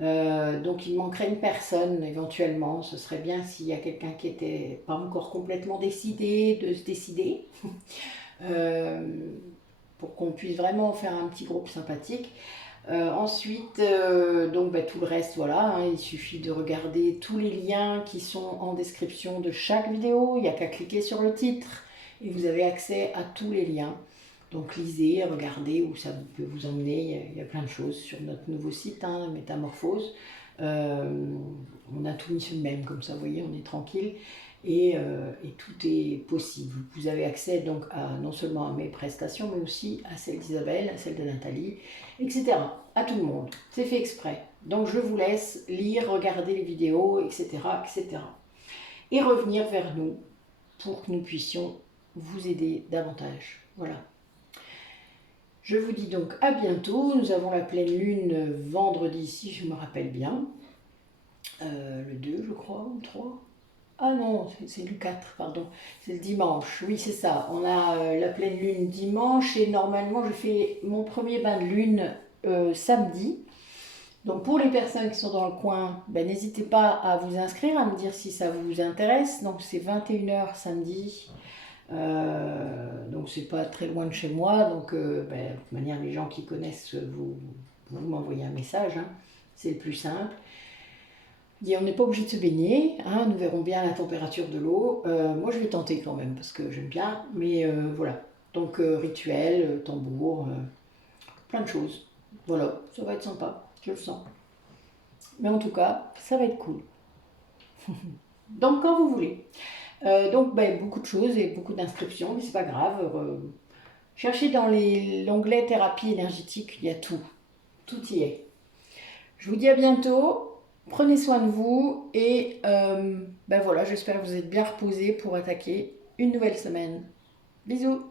Donc il manquerait une personne éventuellement. Ce serait bien s'il y a quelqu'un qui n'était pas encore complètement décidé de se décider. Euh, pour qu'on puisse vraiment faire un petit groupe sympathique. Ensuite, donc tout le reste, voilà, hein, il suffit de regarder tous les liens qui sont en description de chaque vidéo. Il n'y a qu'à cliquer sur le titre et vous avez accès à tous les liens. Donc lisez, regardez où ça peut vous emmener. Il y a plein de choses sur notre nouveau site, hein, Métamorphose. On a tout mis sur le même, comme ça, vous voyez, on est tranquille. Et tout est possible. Vous avez accès donc non seulement à mes prestations, mais aussi à celle d'Isabelle, à celle de Nathalie, etc. À tout le monde. C'est fait exprès. Donc je vous laisse lire, regarder les vidéos, etc., etc. Et revenir vers nous pour que nous puissions vous aider davantage. Voilà. Je vous dis donc à bientôt. Nous avons la pleine lune vendredi, si je me rappelle bien. Le 2, je crois, ou 3. Ah non, c'est le 4, pardon. C'est le dimanche. Oui, c'est ça. On a la pleine lune dimanche et normalement, je fais mon premier bain de lune samedi. Donc pour les personnes qui sont dans le coin, n'hésitez pas à vous inscrire, à me dire si ça vous intéresse. Donc c'est 21h samedi. Donc c'est pas très loin de chez moi. Donc de toute manière, les gens qui connaissent, vous m'envoyez un message. Hein. C'est le plus simple. On n'est pas obligé de se baigner, hein, nous verrons bien la température de l'eau. Moi je vais tenter quand même parce que j'aime bien, mais voilà. Donc rituel, tambour, plein de choses. Voilà, ça va être sympa, je le sens. Mais en tout cas, ça va être cool. Donc quand vous voulez. Donc beaucoup de choses et beaucoup d'inscriptions, mais c'est pas grave. Cherchez dans l'onglet thérapie énergétique, il y a tout. Tout y est. Je vous dis à bientôt. Prenez soin de vous et voilà, j'espère que vous êtes bien reposés pour attaquer une nouvelle semaine. Bisous!